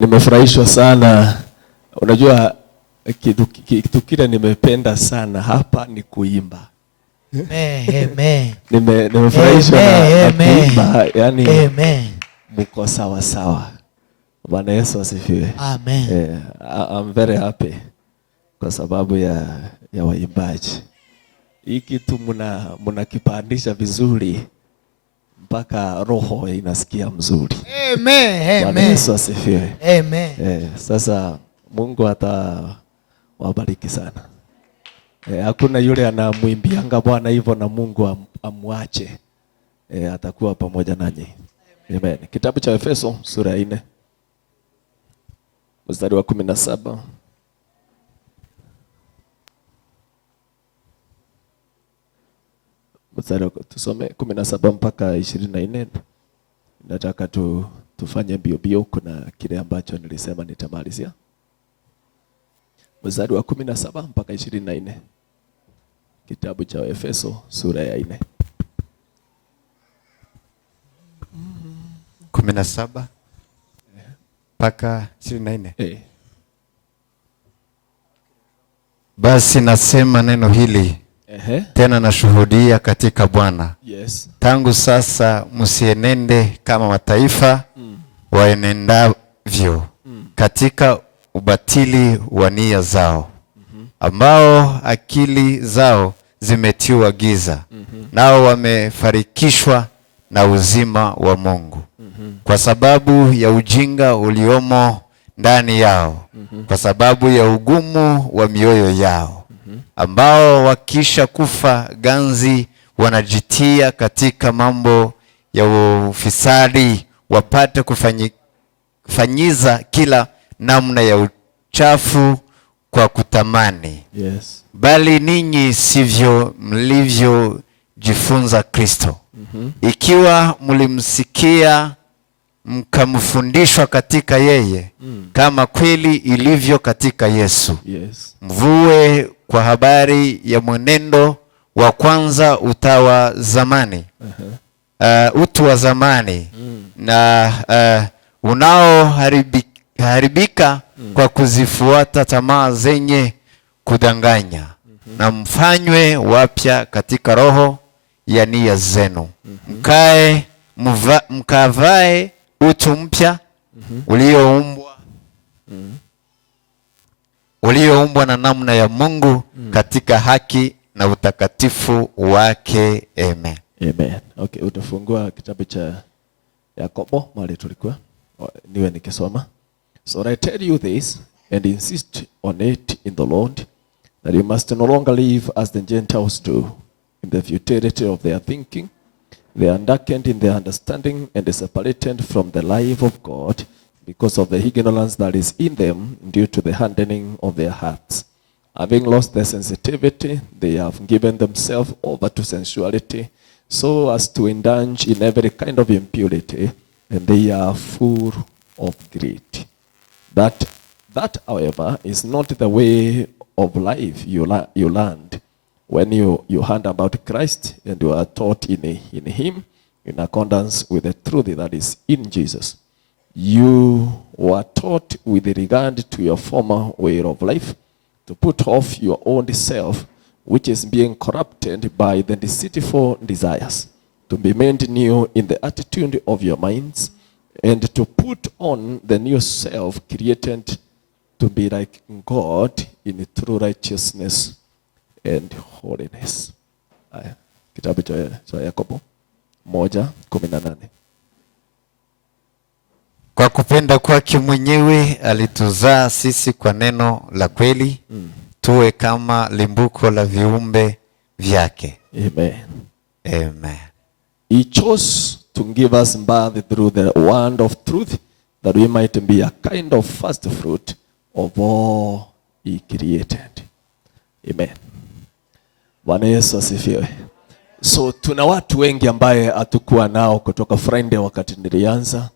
Nimefurahishwa sana. Unajua kitu kile nimependa sana hapa ni kuimba. Amen. Nimefurahishwa na kuimba, yani mko sawa sawa. Bwana Yesu asifiwe. Amen. I'm very happy kwa sababu ya waimbaji. Hii kitu mnakipandisha vizuri mpaka roho inasikia mzuri. Amen. Bwana Yesu asifiwe. Amen. Sasa Mungu atawabariki sana. Hakuna yule anamwimbianga Bwana hivyo na Mungu amwache. Atakuwa pamoja nanyi. Amen. Kitabu cha Efeso sura ya 4 mstari wa 17. Mstari tusome 17 mpaka 24. Nataka tufanye bio kuna kile ambacho nilisema nitamalizia. Mstari wa 17 mpaka 24. Kitabu cha Efeso sura ya 4. 17 mpaka 24. Basi nasema neno hili tena nashuhudia katika Bwana. Yes. Tangu sasa msienende kama mataifa waenendavyo katika ubatili wa nia zao, ambao akili zao zimetiwa giza, nao wamefarikishwa na uzima wa Mungu kwa sababu ya ujinga uliomo ndani yao, kwa sababu ya ugumu wa mioyo yao, ambao wakisha kufa ganzi wanajitia katika mambo ya ufisadi, wapate kufanyiza kila namna ya uchafu kwa kutamani. Yes. Bali ninyi sivyo mlivyojifunza Kristo. Ikiwa mlimsikia mkamfundishwa katika yeye, kama kweli ilivyo katika Yesu. Yes. Mvue kwa habari ya mwenendo wa kwanza utawa zamani, utu wa zamani, na unaoharibika kwa kuzifuata tamaa zenye kudanganya, na mfanywe wapya katika roho ya nia zenu, mkavae utu mpya ulioumbwa na namna ya Mungu katika haki na utakatifu wake. Amen. Amen. Okay, utafungua kitabu cha Yakobo mahali tulikuwa niwe nikisoma. So I tell you this and insist on it in the Lord, that you must no longer live as the Gentiles do, in the futility of their thinking. They are darkened in their understanding and separated from the life of God because of the ignorance that is in them due to the hardening of their hearts. Having lost their sensitivity, they have given themselves over to sensuality, so as to indulge in every kind of impurity, and they are full of greed. That, however, is not the way of life you learned when you heard about Christ and you are taught in him, in accordance with the truth that is in Jesus. You were taught with regard to your former way of life, to put off your own self, which is being corrupted by the deceitful desires, to be made new in the attitude of your minds, and to put on the new self, created to be like God in true righteousness and holiness. Kitabu cha Yakobo 1:18. Kwa kupenda kwake mwenyewe alituzaa sisi kwa neno la kweli, tuwe kama limbuko la viumbe vyake. Amen. Amen. He chose to give us birth through the word of truth, that we might be a kind of first fruit of all he created. Amen. Bwana Yesu asifiwe. So tuna watu wengi ambaye hatukuwa nao kutoka Friday wakati nilianza,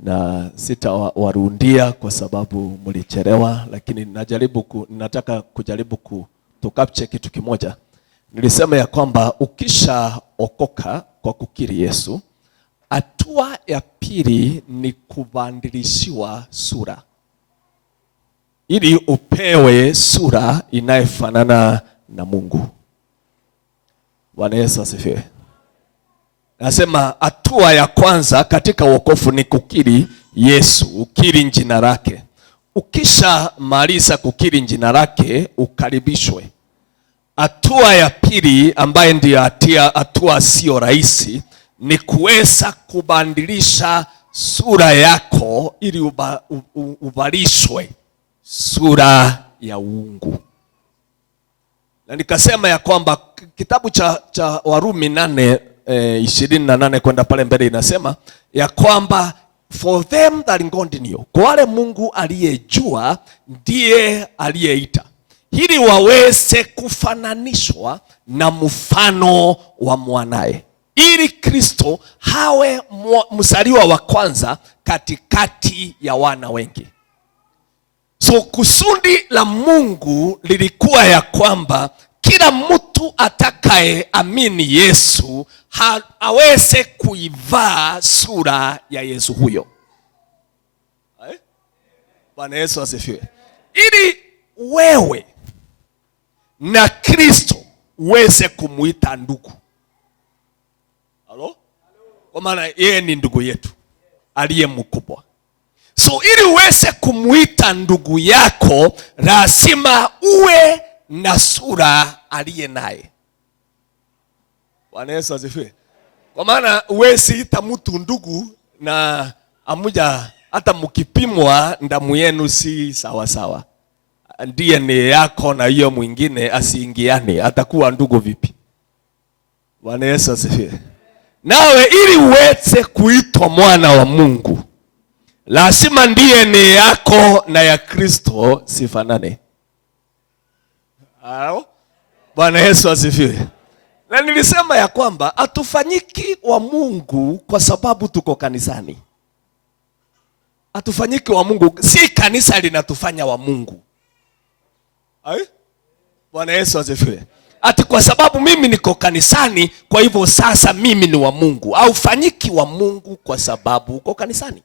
na sitawarundia kwa sababu mlichelewa, lakini nataka kujaribu tukapche kitu kimoja. Nilisema ya kwamba ukisha okoka kwa kukiri Yesu, hatua ya pili ni kubadilishiwa sura, ili upewe sura inayofanana na Mungu. Bwana Yesu asifiwe. Nasema hatua ya kwanza katika wokovu ni kukiri Yesu, ukiri jina lake. Ukisha maliza kukiri jina lake, ukaribishwe. Hatua ya pili ambaye ndio hatua sio rahisi ni kuweza kubadilisha sura yako ili uvalishwe sura ya uungu. Na nikasema ya kwamba kitabu cha Warumi 8:28 kwenda pale mbele inasema ya kwamba for them that God knew, kwa wale Mungu aliyejua ndiye aliyeita, ili waweze kufananishwa na mfano wa mwanae, ili Kristo hawe mzaliwa wa kwanza katikati ya wana wengi. So kusudi la Mungu lilikuwa ya kwamba kila mtu atakaye amini Yesu aweze kuivaa sura ya Yesu huyo. Bwana Yesu asifiwe. Ili wewe na Kristo uweze kumuita ndugu. Halo? Kwa maana yeye ni ndugu yetu aliye mkubwa. So ili uweze kumuita ndugu yako, lazima uwe na sura aliye naye. Bwana Yesu asifiwe. Kwa maana uwezi ita mtu ndugu na amuja hata mkipimwa damu yenu si sawa sawa, DNA yako na hiyo mwingine asiingiane, atakuwa ndugu vipi? Bwana Yesu asifiwe. Nawe ili uweze kuitwa mwana wa Mungu, lazima DNA yako na ya Kristo sifanane. Bwana Yesu asifiwe. Na nilisema ya kwamba hatufanyiki wa Mungu kwa sababu tuko kanisani. Hatufanyiki wa Mungu, si kanisa linatufanya wa Mungu. Bwana Yesu asifiwe. Ati kwa sababu mimi niko kanisani, kwa hivyo sasa mimi ni wa Mungu. Haufanyiki wa Mungu kwa sababu uko kanisani.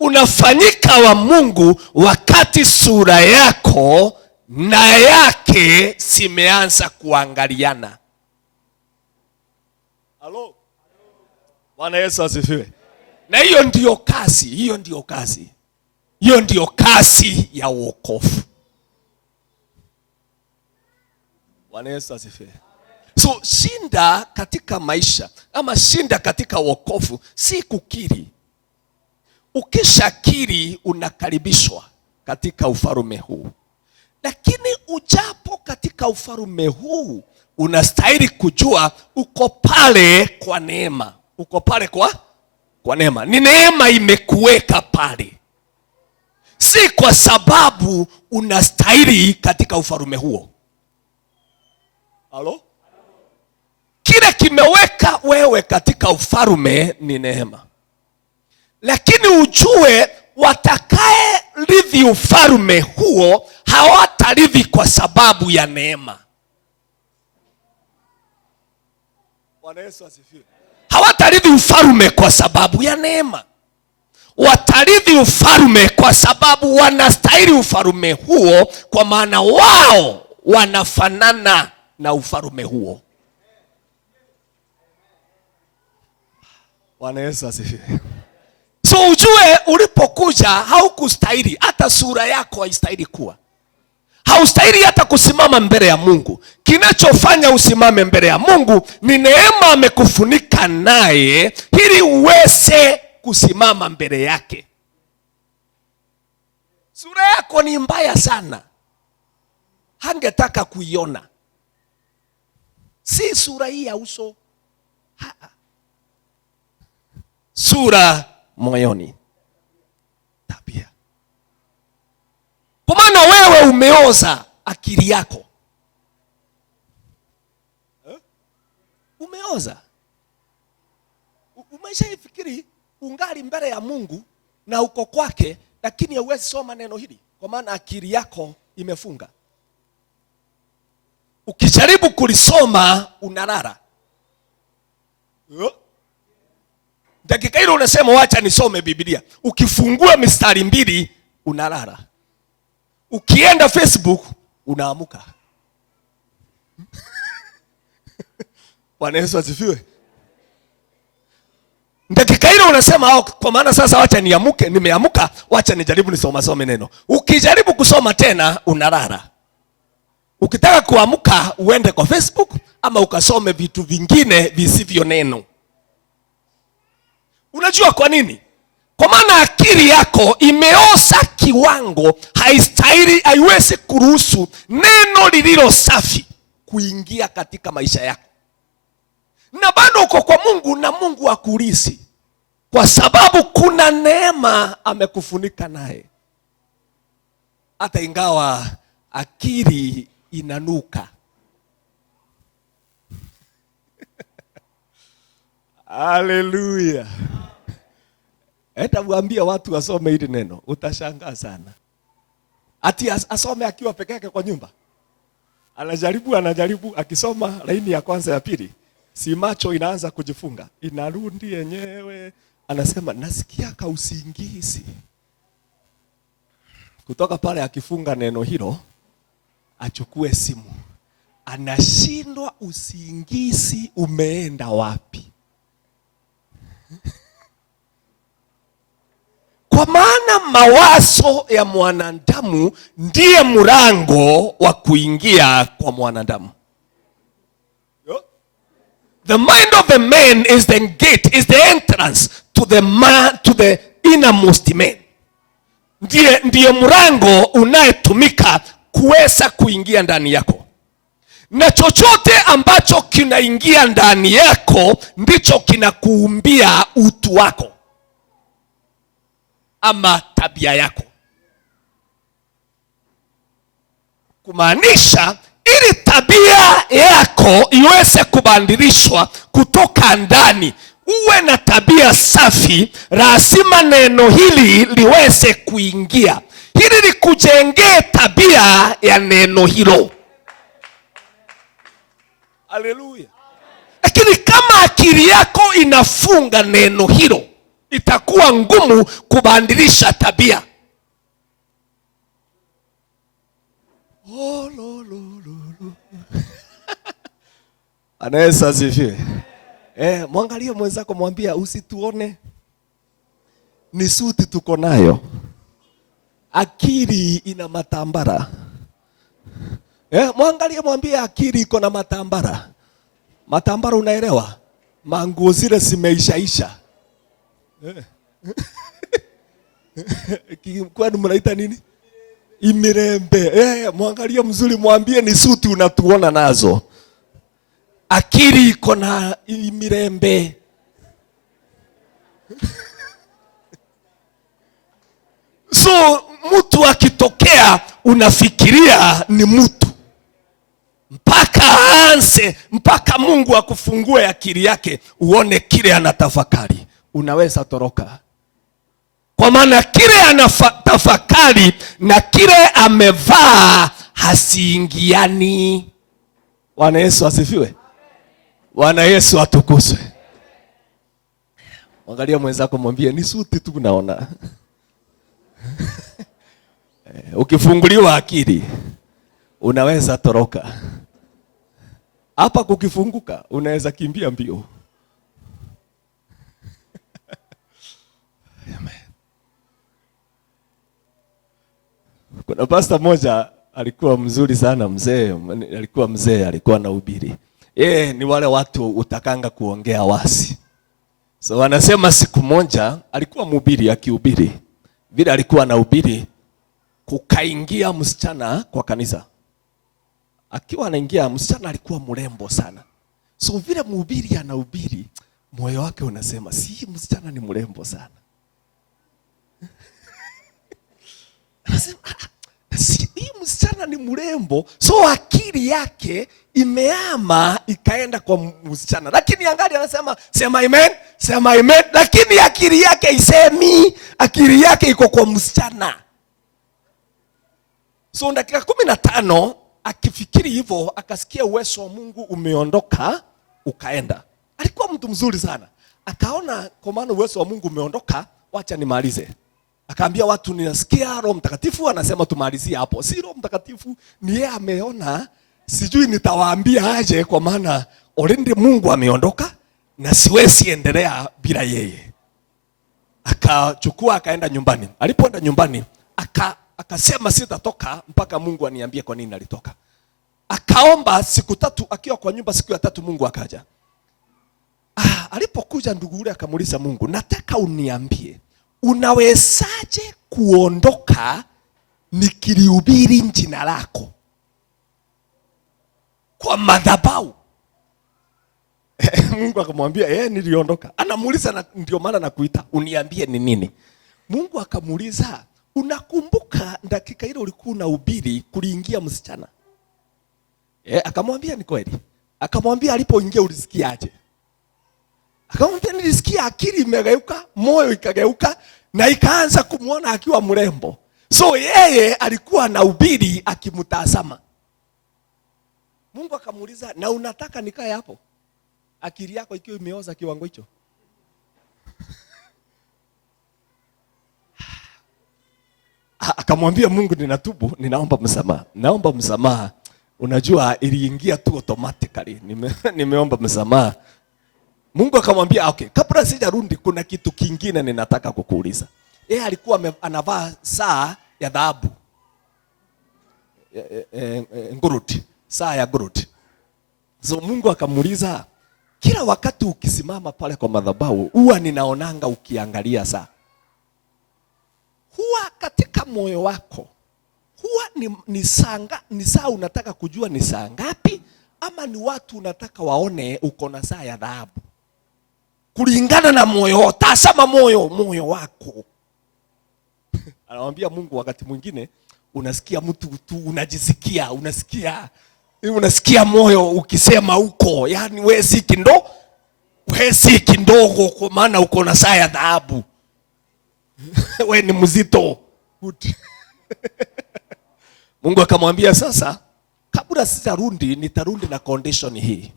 Unafanyika wa Mungu wakati sura yako na yake simeanza kuangaliana. Halo? Bwana Yesu asifiwe. Na hiyo ndio kazi, hiyo ndio kazi. Hiyo ndio kazi ya wokovu. Bwana Yesu asifiwe. So shinda katika maisha ama shinda katika wokovu si kukiri. Ukishakiri unakaribishwa katika ufalme huu. Lakini ujapo katika ufalme huu unastahili kujua uko pale kwa neema. Uko pale kwa neema. Ni neema imekuweka pale. Si kwa sababu unastahili katika ufalme huo. Halo? Kile kimeweka wewe katika ufalme ni neema. Lakini ujue watakaye rithi ufalme huo hawatarithi kwa sababu ya neema. Bwana Yesu asifiwe. Hawatarithi ufalme kwa sababu ya neema. Watarithi ufalme kwa sababu wanastahili ufalme huo, kwa maana wao wanafanana na ufalme huo. Bwana Yesu asifiwe. So ujue ulipokuja haukustahili, hata sura yako haistahili kuwa. Haustahili hata kusimama mbele ya Mungu. Kinachofanya usimame mbele ya Mungu ni neema amekufunika naye ili uweze kusimama mbele yake. Sura yako ni mbaya sana, hangetaka kuiona. Si sura hii ya uso. Sura moyoni, tabia. Kwa maana wewe umeoza akili yako. Umeoza. Umeshaifikiri ungali mbele ya Mungu na uko kwake, lakini hauwezi soma neno hili kwa maana akili yako imefunga. Ukijaribu kulisoma unalala. Dakika ile unasema wacha nisome Biblia. Ukifungua mistari 2 unalala. Ukienda Facebook unaamuka. Bwana Yesu asifiwe. Dakika ile unasema kwa maana sasa wacha niamuke, nimeamuka, wacha nijaribu nisome neno. Ukijaribu kusoma tena unalala. Ukitaka kuamuka uende kwa Facebook ama ukasome vitu vingine visivyo neno. Unajua kwa nini? Kwa maana akili yako imeosa kiwango, haistahili, haiwezi kuruhusu neno lililo safi kuingia katika maisha yako. Na bado uko kwa Mungu na Mungu hakulisi, kwa sababu kuna neema amekufunika naye. Hata ingawa akili inanuka. Haleluya. Hata uambia watu wasome hili neno, utashangaa sana. Ati asome akiwa peke yake kwa nyumba. Anajaribu akisoma laini ya kwanza ya pili, si macho inaanza kujifunga, inarudi yenyewe, anasema nasikia kausingizi. Kutoka pale akifunga neno hilo, achukue simu, anashindwa usingizi umeenda wapi. Kwa maana mawazo ya mwanadamu ndiye mlango wa kuingia kwa mwanadamu. The mind of the man is the gate, is the entrance to the innermost man. Ndiye mlango unayetumika kuweza kuingia ndani yako. Na chochote ambacho kinaingia ndani yako ndicho kinakuumbia utu wako ama tabia yako. Kumaanisha ili tabia yako iweze kubadilishwa kutoka ndani, uwe na tabia safi, lazima neno hili liweze kuingia. Hili likujengee tabia ya neno hilo. Haleluya. Lakini kama akili yako inafunga neno hilo, itakuwa ngumu kubadilisha tabia. Anaweza asifiwe. Mwangalie mwenzako, mwambia usituone ni suti tuko nayo. Akili ina matambara. Mwangalie mwambie akili iko na matambara. Matambara unaelewa? Manguo zile zimeishaisha. Kwani mnaita nini? Imirembe. Mwangalie mzuri, mwambie ni suti unatuona nazo. Akili iko na imirembe. So mtu akitokea unafikiria ni mtu. Mpaka Mungu akufungue akili yake uone kile anatafakari, unaweza toroka. Kwa maana kile anatafakari na kile amevaa hasiingiani. Bwana Yesu asifiwe. Bwana Yesu atukuzwe. Angalia mwenzako, mwambie ni suti tu unaona. Ukifunguliwa akili unaweza toroka. Hapa kukifunguka unaweza kimbia mbio. Kuna pastor moja alikuwa mzuri sana, alikuwa anahubiri. Ni wale watu utakanga kuongea wasi. So wanasema siku moja alikuwa mhubiri akihubiri. Vile alikuwa anahubiri, kukaingia msichana kwa kanisa. Akiwa anaingia, msichana alikuwa mrembo sana. So vile mhubiri anahubiri, moyo wake unasema si msichana ni mrembo sana. Anasema hii msichana ni mrembo. So akili yake imeama ikaenda kwa msichana. Lakini angalia, anasema sema amen, sema amen. Lakini akili yake isemi, akili yake iko kwa msichana. So dakika 15 akifikiri hivyo, akasikia uwezo wa Mungu umeondoka ukaenda. Alikuwa mtu mzuri sana. akaona kwa maana uwezo wa Mungu umeondoka, wacha nimalize. Akaambia watu, ninasikia Roho Mtakatifu anasema tumalizie hapo. Si Roho Mtakatifu, ni yeye ameona, sijui nitawaambia aje, kwa maana already Mungu ameondoka na siwezi endelea bila yeye. Akachukua akaenda nyumbani. Alipoenda nyumbani akasema sitatoka mpaka Mungu aniambie kwa nini alitoka. Akaomba siku 3, akiwa kwa nyumba siku ya 3 Mungu akaja. Alipokuja ndugu yule akamuuliza Mungu, nataka uniambie unawezaje kuondoka nikilihubiri jina lako kwa madhabahu? Mungu akamwambia niliondoka. Anamuuliza ndio maana nakuita uniambie ni nini. Mungu akamuuliza, unakumbuka dakika ile ulikuwa unahubiri kuliingia msichana? Akamwambia ni kweli. Akamwambia alipoingia ulisikiaje? Akamwambia nilisikia akili imegeuka, moyo ikageuka na ikaanza kumuona akiwa mrembo. So yeye alikuwa anahubiri akimtazama. Mungu akamuuliza, na unataka nikae hapo akili yako ikiwa imeoza kiwango hicho? Akamwambia Mungu, ninatubu, ninaomba msamaha. Naomba msamaha. Unajua iliingia tu automatically. Nimeomba msamaha. Mungu akamwambia okay, kabla sijarudi kuna kitu kingine ninataka kukuuliza. Yeye alikuwa anavaa saa ya dhahabu. Nguruti, saa ya nguruti. So Mungu akamuuliza, kila wakati ukisimama pale kwa madhabahu huwa ninaonanga ukiangalia saa. Huwa katika moyo wako huwa ni saa unataka kujua ni saa ngapi, ama ni watu unataka waone uko na saa ya dhahabu? Kulingana na moyo, tazama moyo wako. Anamwambia Mungu, wakati mwingine unasikia mtu tu unasikia moyo ukisema uko, yani wewe si kidogo kwa maana uko na saa ya dhahabu. Wewe ni mzito. Mungu akamwambia sasa, kabla sijarudi nitarudi na condition hii.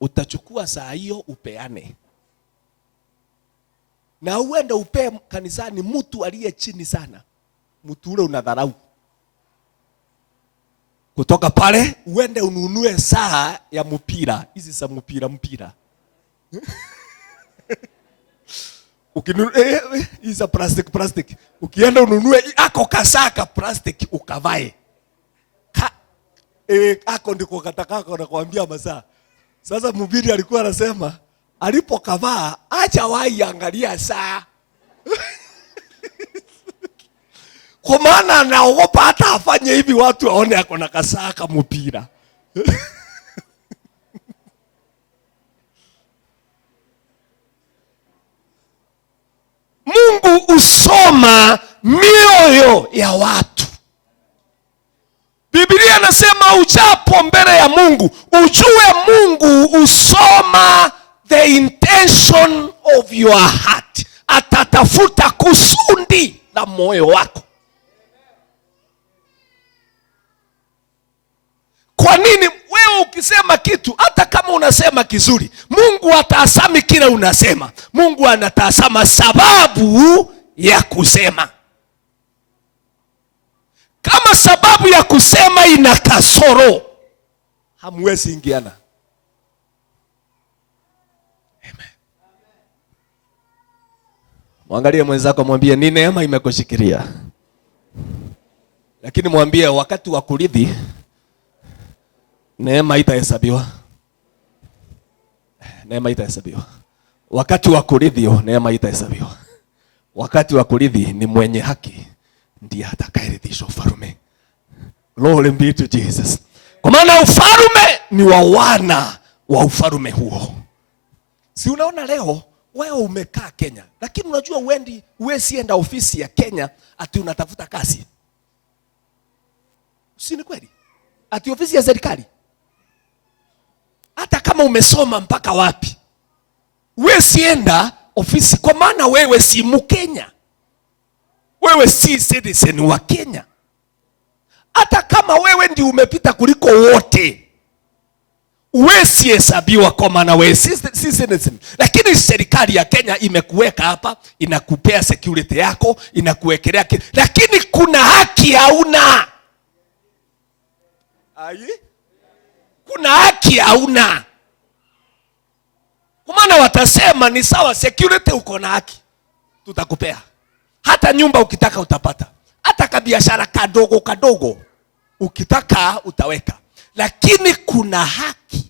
Utachukua saa hiyo upeane. Na uende upe kanisani mtu aliye chini sana. Mtu ule unadharau. Kutoka pale uende ununue saa ya mpira. Hizi za mpira. Ukinunua hizi za plastic. Ukienda ununue ako kasaka plastic ukavae. Ako ndiko katakako na kuambia masaa. Sasa mhubiri alikuwa anasema alipokavaa acha wahi angalia saa. Kwa maana anaogopa hata afanye hivi watu waone ako na kasaka mpira. Mungu usoma mioyo ya watu. Biblia inasema ujapo mbele ya Mungu, ujue Mungu usoma the intention of your heart. Atatafuta kusudi la moyo wako. Kwa nini wewe ukisema kitu, hata kama unasema kizuri, Mungu atasami kile unasema. Mungu anatazama sababu ya kusema. Kama sababu ya kusema ina kasoro, hamwezi ingiana. Amen. Mwangalie mwenzako, mwambie ni neema imekushikilia. Lakini mwambie wakati wa kurithi neema itahesabiwa. Neema itahesabiwa. Wakati wa kurithi neema itahesabiwa. Wakati wa kurithi ni mwenye haki ndiye atakayerithishwa ufalme. Glory be to Jesus. Kwa maana ufalme ni wa wana wa ufalme huo. Si unaona leo wewe umekaa Kenya, lakini unajua huwezi enda ofisi ya Kenya ati unatafuta kazi. Si ni kweli? Ati ofisi ya serikali. Hata kama umesoma mpaka wapi, huwezi enda ofisi kwa maana wewe si Mkenya. Wewe si citizen wa Kenya. Hata kama wewe ndi umepita kuliko wote, Uwezi hesabiwa kwa maana wewe si citizen. Lakini serikali ya Kenya imekuweka hapa, inakupea security yako, inakuwekelea, lakini kuna haki hauna. Kuna haki hauna. Kwa maana watasema ni sawa, security uko na haki, tutakupea. Hata nyumba ukitaka utapata. Hata kabiashara kadogo kadogo ukitaka utaweka. Lakini kuna haki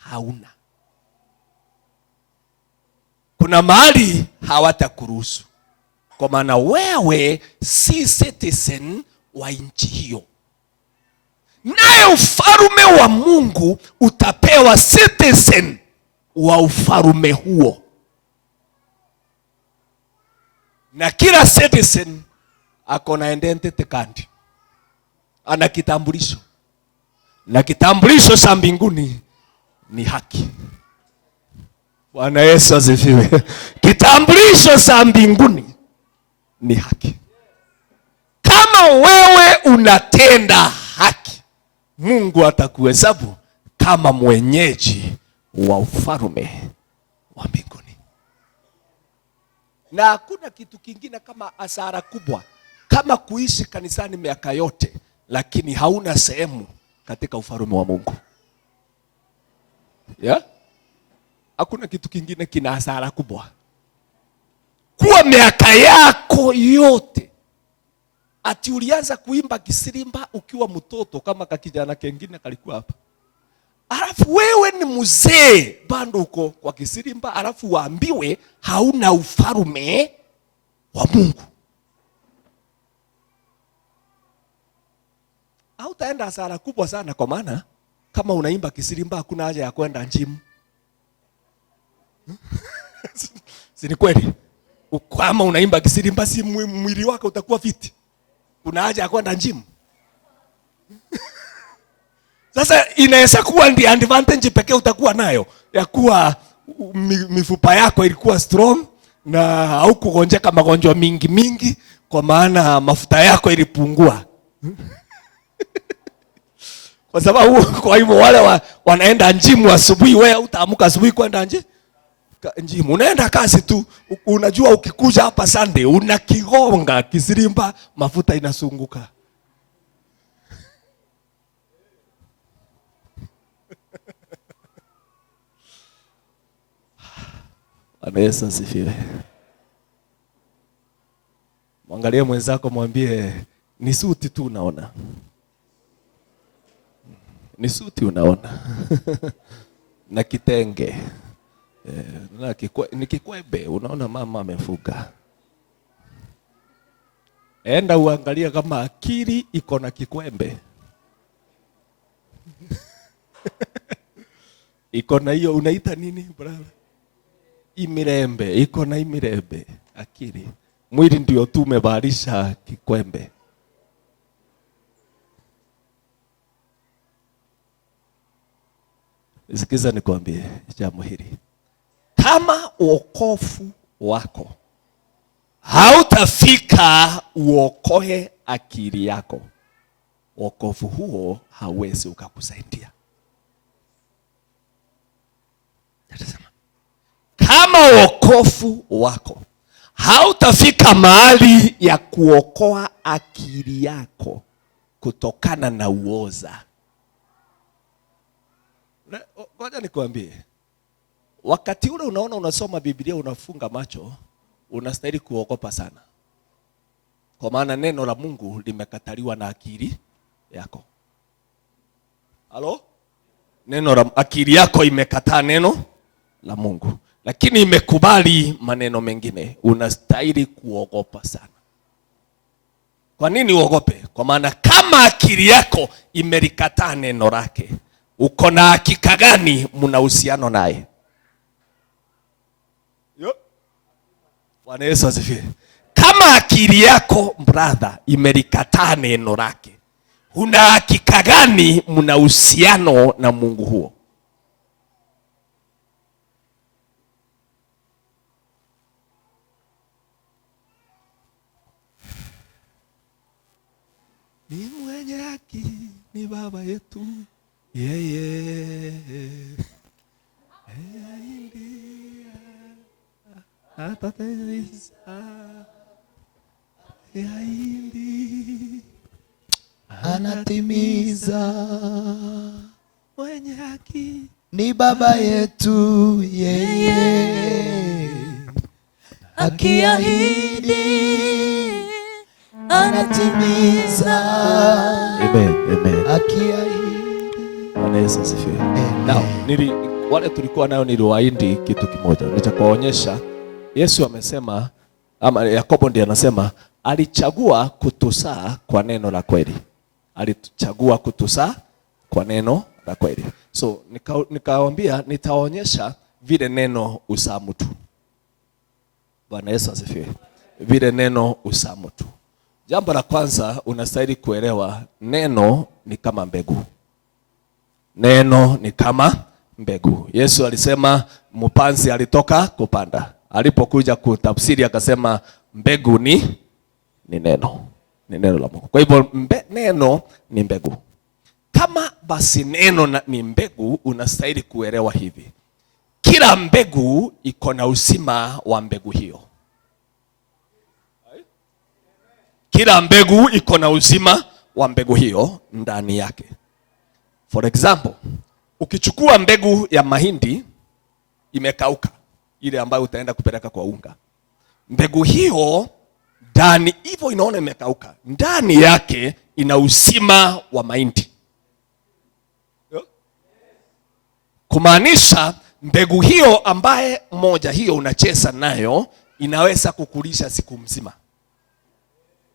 hauna. Kuna mahali hawatakuruhusu. Kwa maana wewe si citizen wa nchi hiyo. Naye ufalme wa Mungu utapewa citizen wa ufalme huo. Na kila citizen ako na identity card. Ana kitambulisho. Na kitambulisho cha mbinguni ni haki. Bwana Yesu asifiwe. Kitambulisho cha mbinguni ni haki. Kama wewe unatenda haki, Mungu atakuhesabu kama mwenyeji wa ufalme wa mbinguni. Na hakuna kitu kingine kama hasara kubwa kama kuishi kanisani miaka yote lakini hauna sehemu katika ufalme wa Mungu. Hakuna kitu kingine kina hasara kubwa. Kuwa miaka yako yote ati ulianza kuimba kisirimba ukiwa mtoto kama kakijana kengine kalikuwa hapa. Alafu wewe ni mzee bado uko kwa kisirimba, alafu waambiwe hauna ufalme wa Mungu. Hautaenda hasara kubwa sana, kwa maana kama unaimba kisirimba hakuna haja ya kwenda gym. Si ni kweli? Kama unaimba kisirimba si mwili wako utakuwa fit. Kuna haja ya kwenda gym? Sasa inaweza kuwa ndi advantage pekee utakuwa nayo ya kuwa mifupa yako ilikuwa strong na haukugonjeka magonjwa mingi kwa maana mafuta yako ilipungua. Kwa sababu kwa hivyo wale wanaenda gym asubuhi, wewe utaamka asubuhi kwenda gym. Unaenda kazi tu, unajua ukikuja hapa Sunday unakigonga kisirimba, mafuta inasunguka. Bwana Yesu asifiwe. Mwangalie mwenzako, mwambie ni suti tu unaona. Ni suti unaona. Na kitenge. Ni kikwembe, unaona mama amefuga. Enda uangalia kama akili iko na kikwembe. Iko na hiyo unaita nini brother? Imirembe, iko na imirembe akili. Mwili ndio tu umebadilisha kikwembe. Sikiza nikwambie jambo hili. Kama wokovu wako hautafika uokoe akili yako, wokovu huo hauwezi ukakusaidia. Kama wokovu wako hautafika mahali ya kuokoa akili yako kutokana na uoza. Ngoja nikwambie, wakati ule unaona unasoma Biblia unafunga macho, unastahili kuogopa sana. Kwa maana neno la Mungu limekataliwa na akili yako. Halo? Akili yako imekataa neno la Mungu, lakini imekubali maneno mengine. Unastahili kuogopa sana. Kwa nini uogope? Kwa maana kama akili yako imelikataa neno lake, uko na hakika gani mna uhusiano naye? Bwana Yesu asifiwe. Kama akili yako brother imelikataa neno lake, una hakika gani mna uhusiano na Mungu huo? Ni mwenye haki ni baba yetu yeye anatimiza, mwenye haki ni baba yetu yeye, akiahidi anatimiza. Amen, amen. Akiahidi. Bwana Yesu asifiwe. Now, wale tulikuwa nayo niliwaahidi kitu kimoja. Nitakuonyesha. Yesu amesema, ama Yakobo ndiye anasema, alichagua kutusaa kwa neno la kweli. Alichagua kutusaa kwa neno la kweli. So nikawaambia nitaonyesha vile neno usaa mtu. Bwana Yesu asifiwe. Vile neno usaa mtu. Jambo la kwanza unastahili kuelewa, neno ni kama mbegu. Neno ni kama mbegu. Yesu alisema mpanzi alitoka kupanda. Alipokuja kutafsiri akasema mbegu ni neno. Ni neno la Mungu. Kwa hivyo neno ni mbegu. Kama basi neno ni mbegu, unastahili kuelewa hivi. Kila mbegu iko na uzima wa mbegu hiyo. Kila mbegu iko na uzima wa mbegu hiyo ndani yake. For example, ukichukua mbegu ya mahindi imekauka, ile ambayo utaenda kupeleka kwa unga. Mbegu hiyo ndani hivyo inaona imekauka, ndani yake ina uzima wa mahindi. Kumaanisha mbegu hiyo ambaye moja hiyo unacheza nayo inaweza kukulisha siku mzima.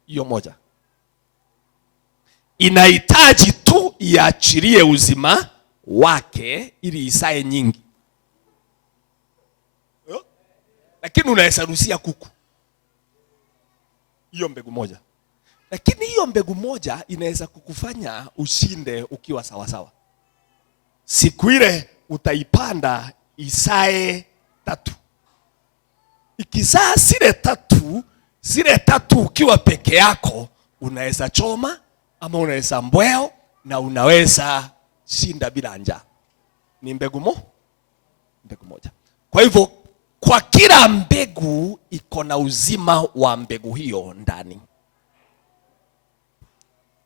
Hiyo moja. Inahitaji tu iachilie uzima wake ili isae nyingi. Lakini unaweza ruhusia kuku. Hiyo mbegu moja. Lakini hiyo mbegu moja inaweza kukufanya ushinde ukiwa sawa sawa. Siku ile utaipanda isae 3. Ikizaa zile tatu ukiwa peke yako unaweza choma ama unaweza mbweo na unaweza shinda bila njaa. Ni mbegu moja. Kwa hivyo kwa kila mbegu iko na uzima wa mbegu hiyo ndani.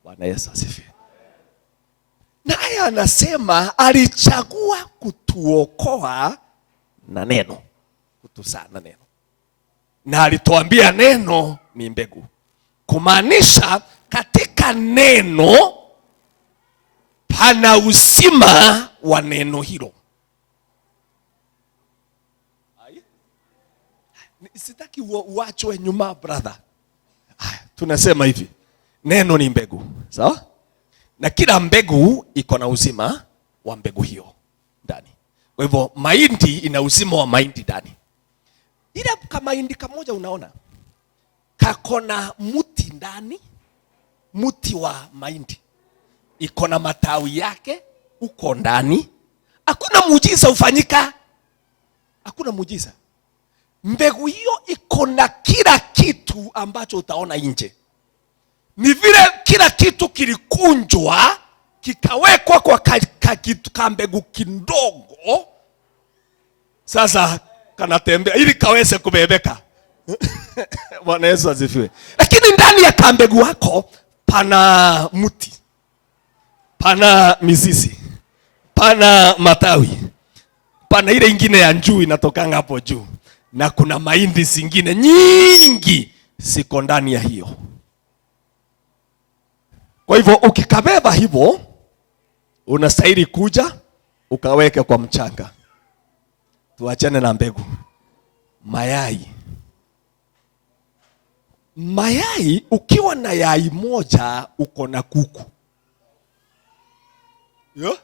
Bwana Yesu asifiwe. Naye anasema alichagua kutuokoa na neno. Kutusaa na neno. Na alituambia neno ni mbegu. Kumaanisha katika neno pana uzima wa neno hilo. Sitaki uachwe nyuma brother. Tunasema hivi, neno ni mbegu, sawa? Na kila mbegu iko na uzima wa mbegu hiyo ndani. Kwa hivyo mahindi ina uzima wa mahindi ndani. Ila kama mahindi kamoja unaona kakona muti ndani, muti wa mahindi iko na matawi yake uko ndani. Hakuna muujiza ufanyika. Hakuna muujiza. Mbegu hiyo iko na kila kitu ambacho utaona nje. Ni vile kila kitu kilikunjwa kikawekwa kwa kitu ka mbegu kidogo. Sasa kanatembea ili kaweze kubebeka. Bwana Yesu asifiwe. Lakini ndani ya kambegu wako pana muti, pana mizizi, pana matawi, pana ile ingine ya juu inatokanga hapo juu, na kuna mahindi zingine nyingi siko ndani ya hiyo. Kwa hivyo ukikabeba hivyo unastahili kuja ukaweke kwa mchanga. Tuachane na mbegu. Mayai ukiwa na yai moja uko na kuku. Yo?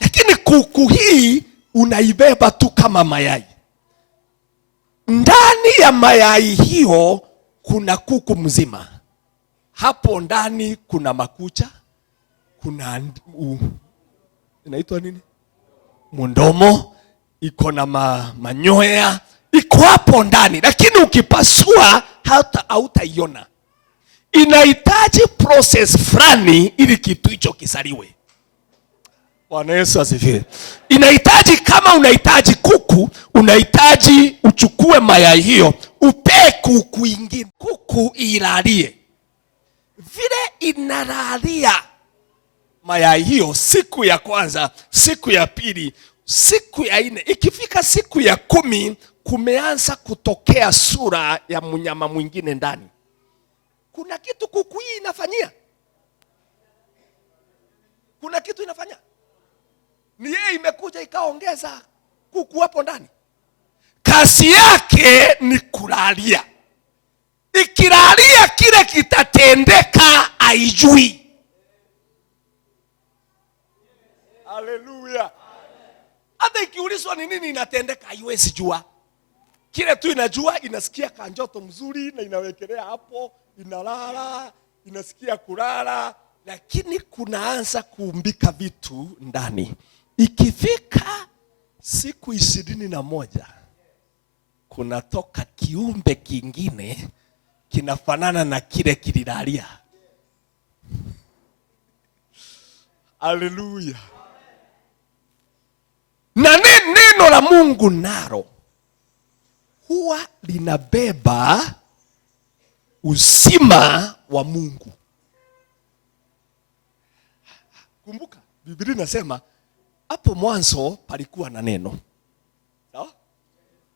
Lakini kuku hii unaibeba tu kama mayai. Ndani ya mayai hiyo kuna kuku mzima. Hapo ndani kuna makucha, kuna inaitwa nini? Mdomo, iko na manyoya, iko hapo ndani. Lakini ukipasua hautaiona. Inahitaji process fulani ili kitu hicho kisaliwe. Bwana Yesu asifiwe. Inahitaji, kama unahitaji kuku, unahitaji uchukue mayai hiyo, upe kuku ingine, kuku ilalie. Vile inalalia mayai hiyo siku ya kwanza, siku ya pili, siku ya 4, ikifika siku ya 10 kumeanza kutokea sura ya mnyama mwingine ndani. Kuna kitu kuku hii inafanyia. Kuna kitu inafanya. Ni yeye imekuja ikaongeza kuku hapo ndani. Kazi yake ni kulalia. Ikilalia kile kitatendeka haijui. Haleluya. Hata ikiulizwa ni nini inatendeka haiwezi jua. Kile tu inajua, inasikia kanjoto mzuri na inawekelea hapo, inalala, inasikia kulala, lakini kunaanza kuumbika vitu ndani. Ikifika siku 21 kunatoka kiumbe kingine kinafanana na kile kililalia. Haleluya. Na neno la Mungu nalo huwa linabeba uzima wa Mungu. Kumbuka Biblia inasema hapo mwanzo palikuwa na neno. Sawa?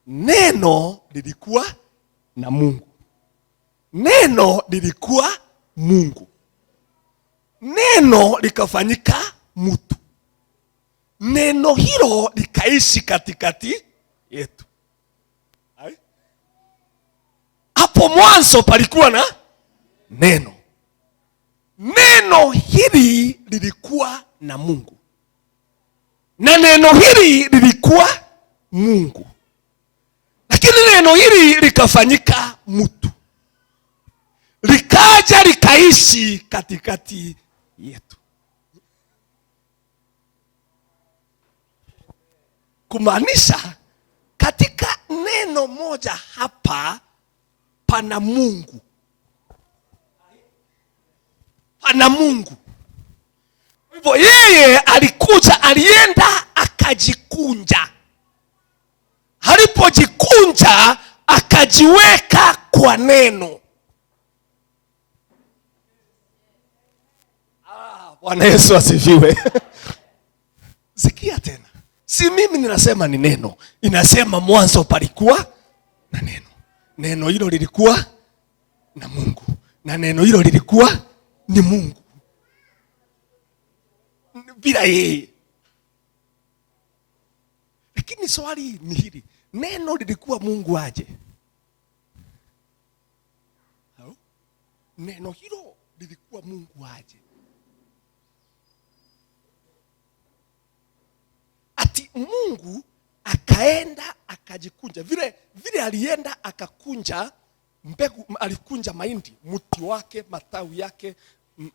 Neno lilikuwa na Mungu. Neno lilikuwa Mungu. Neno likafanyika mtu. Neno hilo likaishi katikati yetu. Hapo mwanzo palikuwa na neno. Neno hili lilikuwa na Mungu. Na neno hili lilikuwa Mungu. Lakini neno hili likafanyika mtu. Likaja likaishi katikati yetu. Kumaanisha katika neno moja hapa pana Mungu. Pana Mungu. Hivyo yeye alikuja, alienda akajikunja. Alipojikunja akajiweka kwa neno. Bwana Yesu asifiwe. Sikia tena. Si mimi ninasema ni neno. Inasema mwanzo palikuwa na neno. Neno hilo lilikuwa na Mungu. Na neno hilo lilikuwa ni Mungu. Bila yeye. Lakini swali ni hili. Neno lilikuwa Mungu aje? Neno hilo lilikuwa Mungu aje? Ati Mungu akaenda akajikunja. Vile alienda akakunja mbegu, alikunja mahindi, mti wake, matawi yake,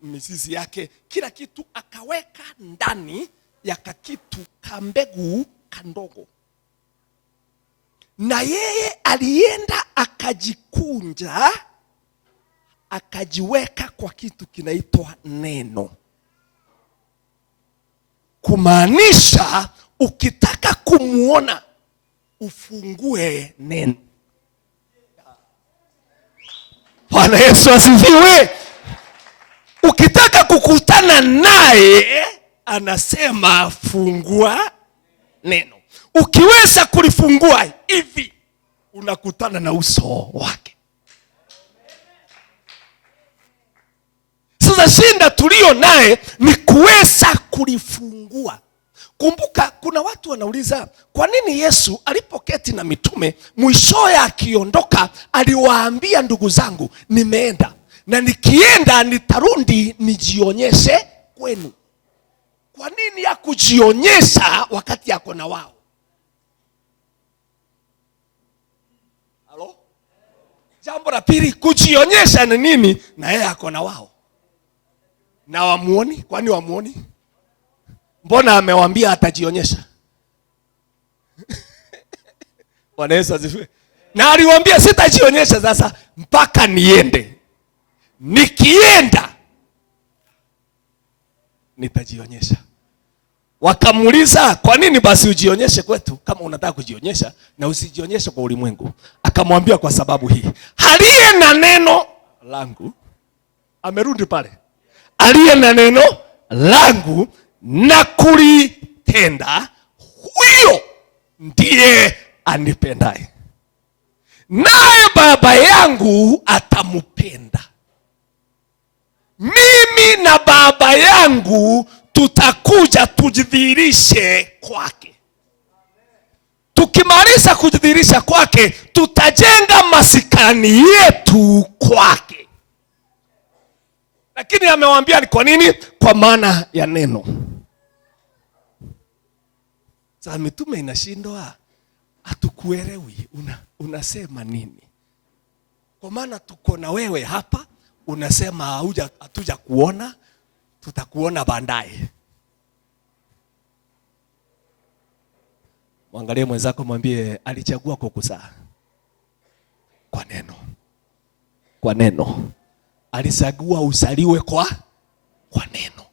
mizizi yake, kila kitu akaweka ndani ya kakitu kambegu kandogo. Na yeye alienda akajikunja akajiweka kwa kitu kinaitwa neno. Kumaanisha ukitaka kumuona ufungue neno. Bwana Yesu asifiwe. Ukitaka kukutana naye anasema fungua neno. Ukiweza kulifungua hivi unakutana na uso wake. Sasa shinda tulio naye ni kuweza kulifungua. Kumbuka kuna watu wanauliza kwa nini Yesu alipoketi na mitume mwishowe akiondoka aliwaambia ndugu zangu nimeenda na nikienda nitarudi nijionyeshe kwenu. Kwa nini hakujionyesha wakati yako na wao? Halo? Jambo la pili, kujionyesha ni nini na yeye ako na wao? Na wamuoni? Kwani wamuoni? Mbona amewaambia atajionyesha? Bwana Yesu asifiwe. Na aliwaambia sitajionyesha sasa mpaka niende. Nikienda nitajionyesha. Wakamuuliza, kwa nini basi ujionyeshe kwetu kama unataka kujionyesha na usijionyeshe kwa ulimwengu? Akamwambia, kwa sababu hii, aliye na neno langu, amerudi pale, aliye na neno langu na kulitenda, huyo ndiye anipendaye, naye Baba yangu atamupenda. Mimi na Baba yangu tutakuja tujidhihirishe kwake. Tukimaliza kujidhihirisha kwake, tutajenga masikani yetu kwake. Lakini amewaambia ni kwa nini? Kwa maana ya neno. Sasa mitume inashindwa, hatukuelewi unasema nini? Kwa maana tuko na wewe hapa, unasema hatuja kuona, tutakuona baadaye. Mwangalie mwenzako, mwambie alichagua kukuzaa kwa neno. Kwa neno. Alichagua usaliwe kwa neno.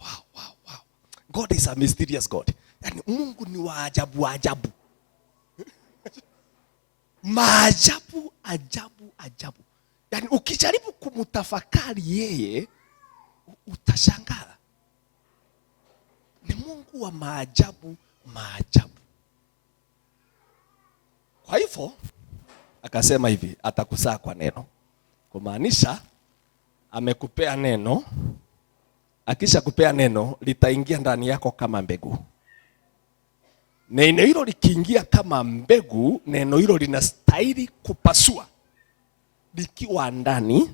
Wow. God is a mysterious God. Yani Mungu ni wa ajabu ajabu. Maajabu ajabu. Yani ukijaribu kumtafakari yeye utashangaa. Ni Mungu wa maajabu. Kwa hivyo akasema hivi, atakuzaa kwa neno. Kumaanisha amekupea neno. Akisha kupea neno, litaingia ndani yako kama mbegu. Neno hilo likiingia kama mbegu, neno hilo linastahili kupasua likiwa ndani,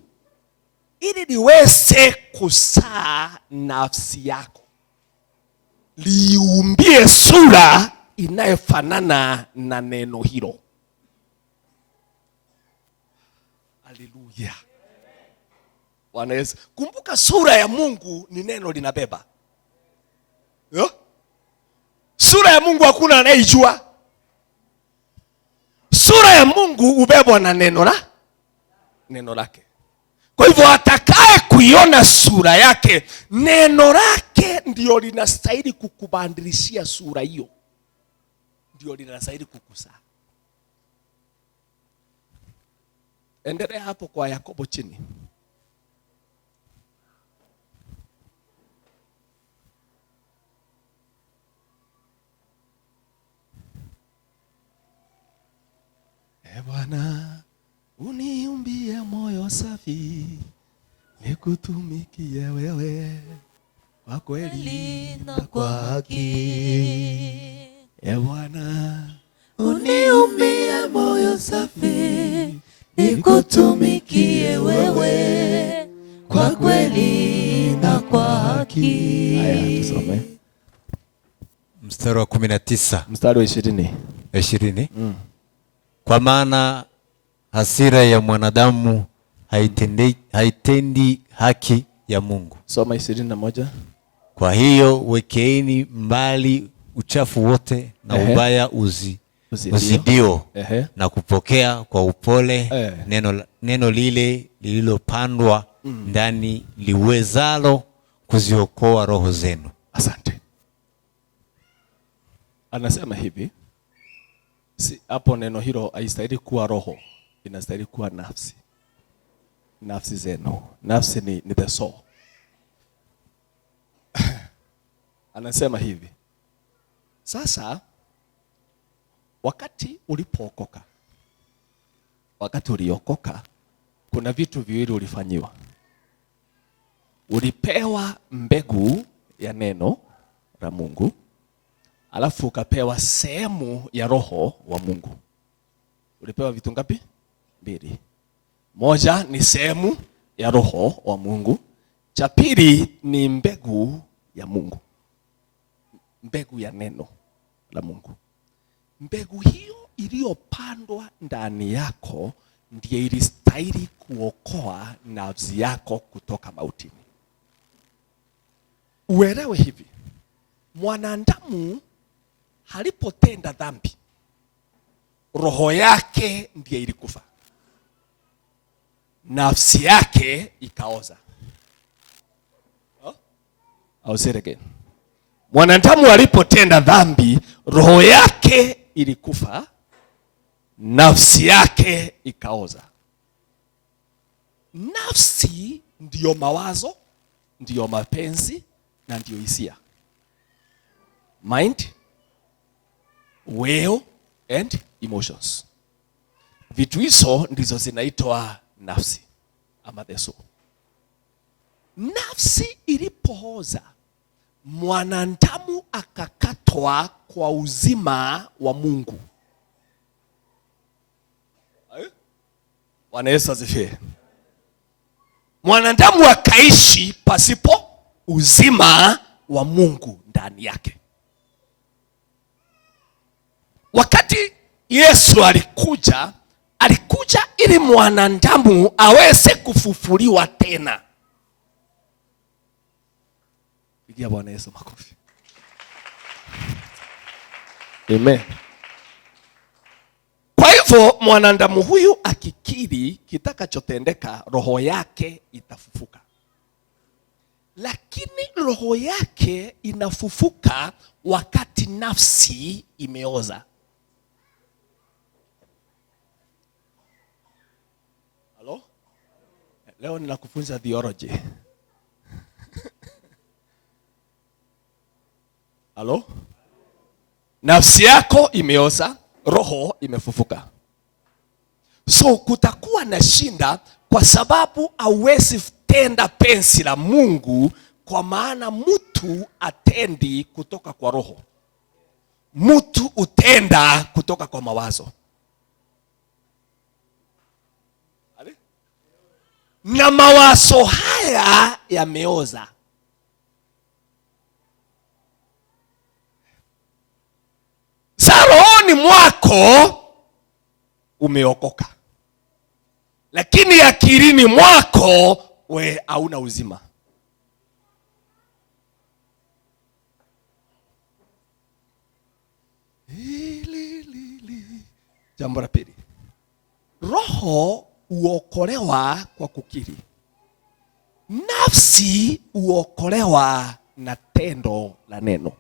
ili liweze kuzaa nafsi yako, liumbie sura inayofanana na neno hilo. Haleluya. Bwana Yesu. Kumbuka, sura ya Mungu ni neno linabeba. Sura ya Mungu hakuna anayejua. Sura ya Mungu ubebwa na neno lake. Kwa hivyo atakaye kuiona sura yake, neno lake ndio linastahili kukubadilishia sura hiyo. Ndio linastahili kukuzaa. Endelea hapo kwa Yakobo chini. Bwana, uniumbie moyo safi, nikutumikie wewe kwa kweli na kwa haki. Bwana, uniumbie moyo safi, nikutumikie wewe kwa kweli na kwa haki. Haya, tusome mstari wa 19. Mstari wa 20. 20. Kwa maana hasira ya mwanadamu haitendi haki ya Mungu. Soma 21. Kwa hiyo wekeeni mbali uchafu wote na ubaya uzidio na kupokea kwa upole neno lile lililopandwa ndani, liwezalo kuziokoa roho zenu. Asante. Anasema hivi, si hapo neno hilo haistahili kuwa roho, inastahili kuwa nafsi. Nafsi zenu. Nafsi ni the soul. Anasema hivi, sasa wakati ulipookoka, wakati uliokoka, kuna vitu viwili ulifanyiwa. Ulipewa mbegu ya neno la Mungu, alafu ukapewa sehemu ya roho wa Mungu. Ulipewa vitu ngapi? 2. Moja ni sehemu ya roho wa Mungu. Cha pili ni mbegu ya Mungu. Mbegu ya neno la Mungu. Mbegu hiyo iliyopandwa ndani yako ndiye ilistahili kuokoa nafsi yako kutoka mautini. Uelewe hivi, mwanadamu halipotenda dhambi, roho yake ndiye ilikufa, nafsi yake ikaoza. I'll say it again. Mwanadamu alipotenda dhambi, roho yake ilikufa, nafsi yake ikaoza. Nafsi ndiyo mawazo, ndiyo mapenzi na ndiyo hisia. Mind, will and emotions. Vitu hizo ndizo zinaitwa nafsi ama the soul. Nafsi ilipooza, mwanadamu akakatwa kwa uzima wa Mungu. Bwana Yesu asifiwe. Mwanadamu akaishi pasipo uzima wa Mungu ndani yake. Wakati Yesu alikuja ili mwanadamu aweze kufufuliwa tena. Pigia Bwana Yesu makofi. Amen. Kwa hivyo mwanadamu huyu akikiri kitakachotendeka, roho yake itafufuka. Lakini roho yake inafufuka wakati nafsi imeoza. Hello? Leo ninakufunza theology. Hello? Nafsi yako imeoza, roho imefufuka. So kutakuwa na shinda kwa sababu hauwezi tenda penzi la Mungu, kwa maana mtu atendi kutoka kwa roho. Mtu utenda kutoka kwa mawazo. Na mawazo haya yameoza. Rohoni mwako umeokoka, lakini akilini mwako we hauna uzima. Jambo la pili, roho uokolewa kwa kukiri. Nafsi uokolewa na tendo la neno.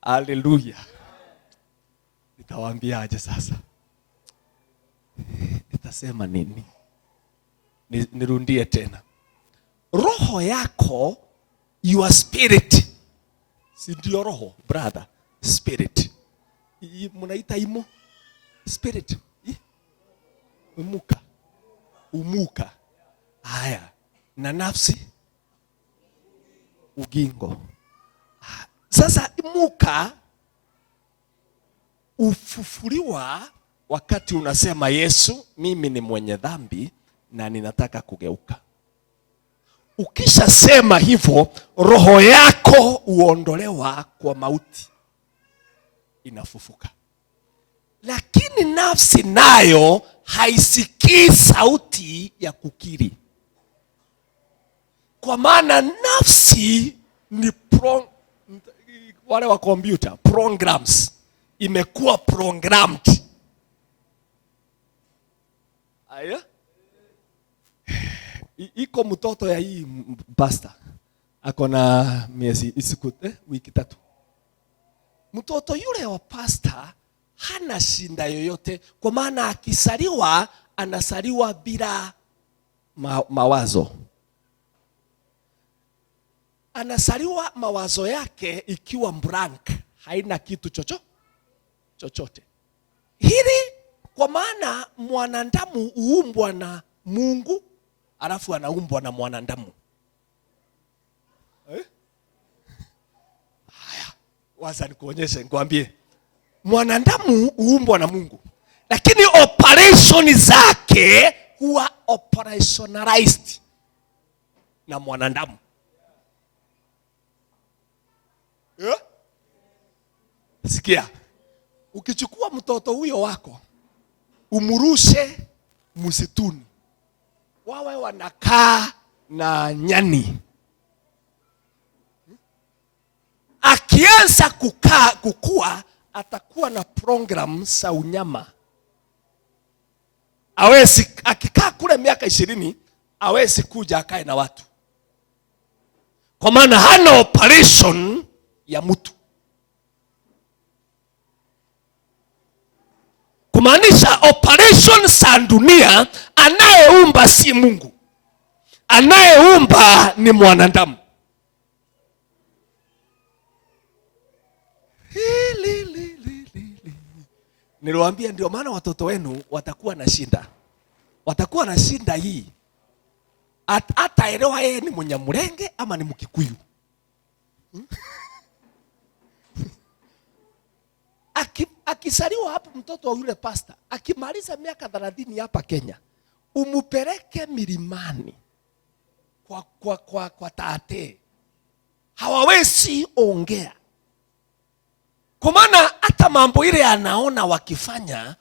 Haleluya. Nitawaambia aje sasa? Nitasema nini? Nirundie tena. Roho yako, your spirit. Si ndio roho, brother? Spirit. Mnaita imo? Spirit. Umuka. Haya. Na nafsi? Ugingo. Sasa muka ufufuliwa wakati unasema Yesu, mimi ni mwenye dhambi na ninataka kugeuka. Ukisha sema hivyo, roho yako uondolewa kwa mauti, inafufuka. Lakini nafsi nayo haisikii sauti ya kukiri. Kwa maana nafsi ni wale wa computer programs, imekuwa programmed. Aya? Iko mtoto ya hii pastor ako na miezi wiki 3. Mtoto yule wa pastor hana shinda yoyote, kwa maana akisaliwa anasaliwa bila mawazo. Anasaliwa mawazo yake ikiwa blank, haina kitu chochote. Hili kwa maana mwanadamu uumbwa na Mungu, alafu anaumbwa na mwanadamu. Haya, wacha nikuonyeshe, nikwambie. Mwanadamu uumbwa na Mungu, lakini operation zake huwa operationalized na mwanadamu. Sikia, ukichukua mtoto huyo wako umurushe msituni, wawe wanakaa na nyani, akianza kukua atakuwa na program za unyama. Hawezi akikaa kule miaka 20, hawezi kuja akae na watu. Kwa maana hana operation ya mtu. Kumaanisha operation za dunia anayeumba si Mungu. Anayeumba ni mwanadamu. Niliwaambia ndio maana watoto wenu watakuwa na shinda. Watakuwa na shinda hii. Hataelewa yeye ni Mnyamulenge ama ni Mkikuyu. Akizaliwa hapo mtoto wa yule pasta, akimaliza miaka 30 hapa Kenya, umupeleke milimani kwa tate. Hawawezi ongea. Kwa maana hata mambo ile anaona wakifanya,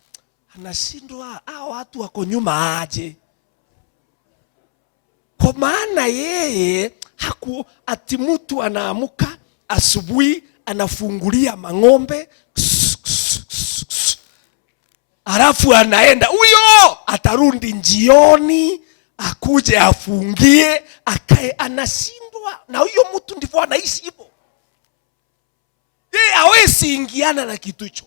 anashindwa hao watu wako nyuma aje. Kwa maana yeye ati mtu anaamuka asubuhi anafungulia mang'ombe, alafu anaenda huyo atarudi jioni akuje afungie akae, anashindwa. Na huyo mtu ndivyo anaishi hivyo. Yeye hawezi ingiana na kitu hicho.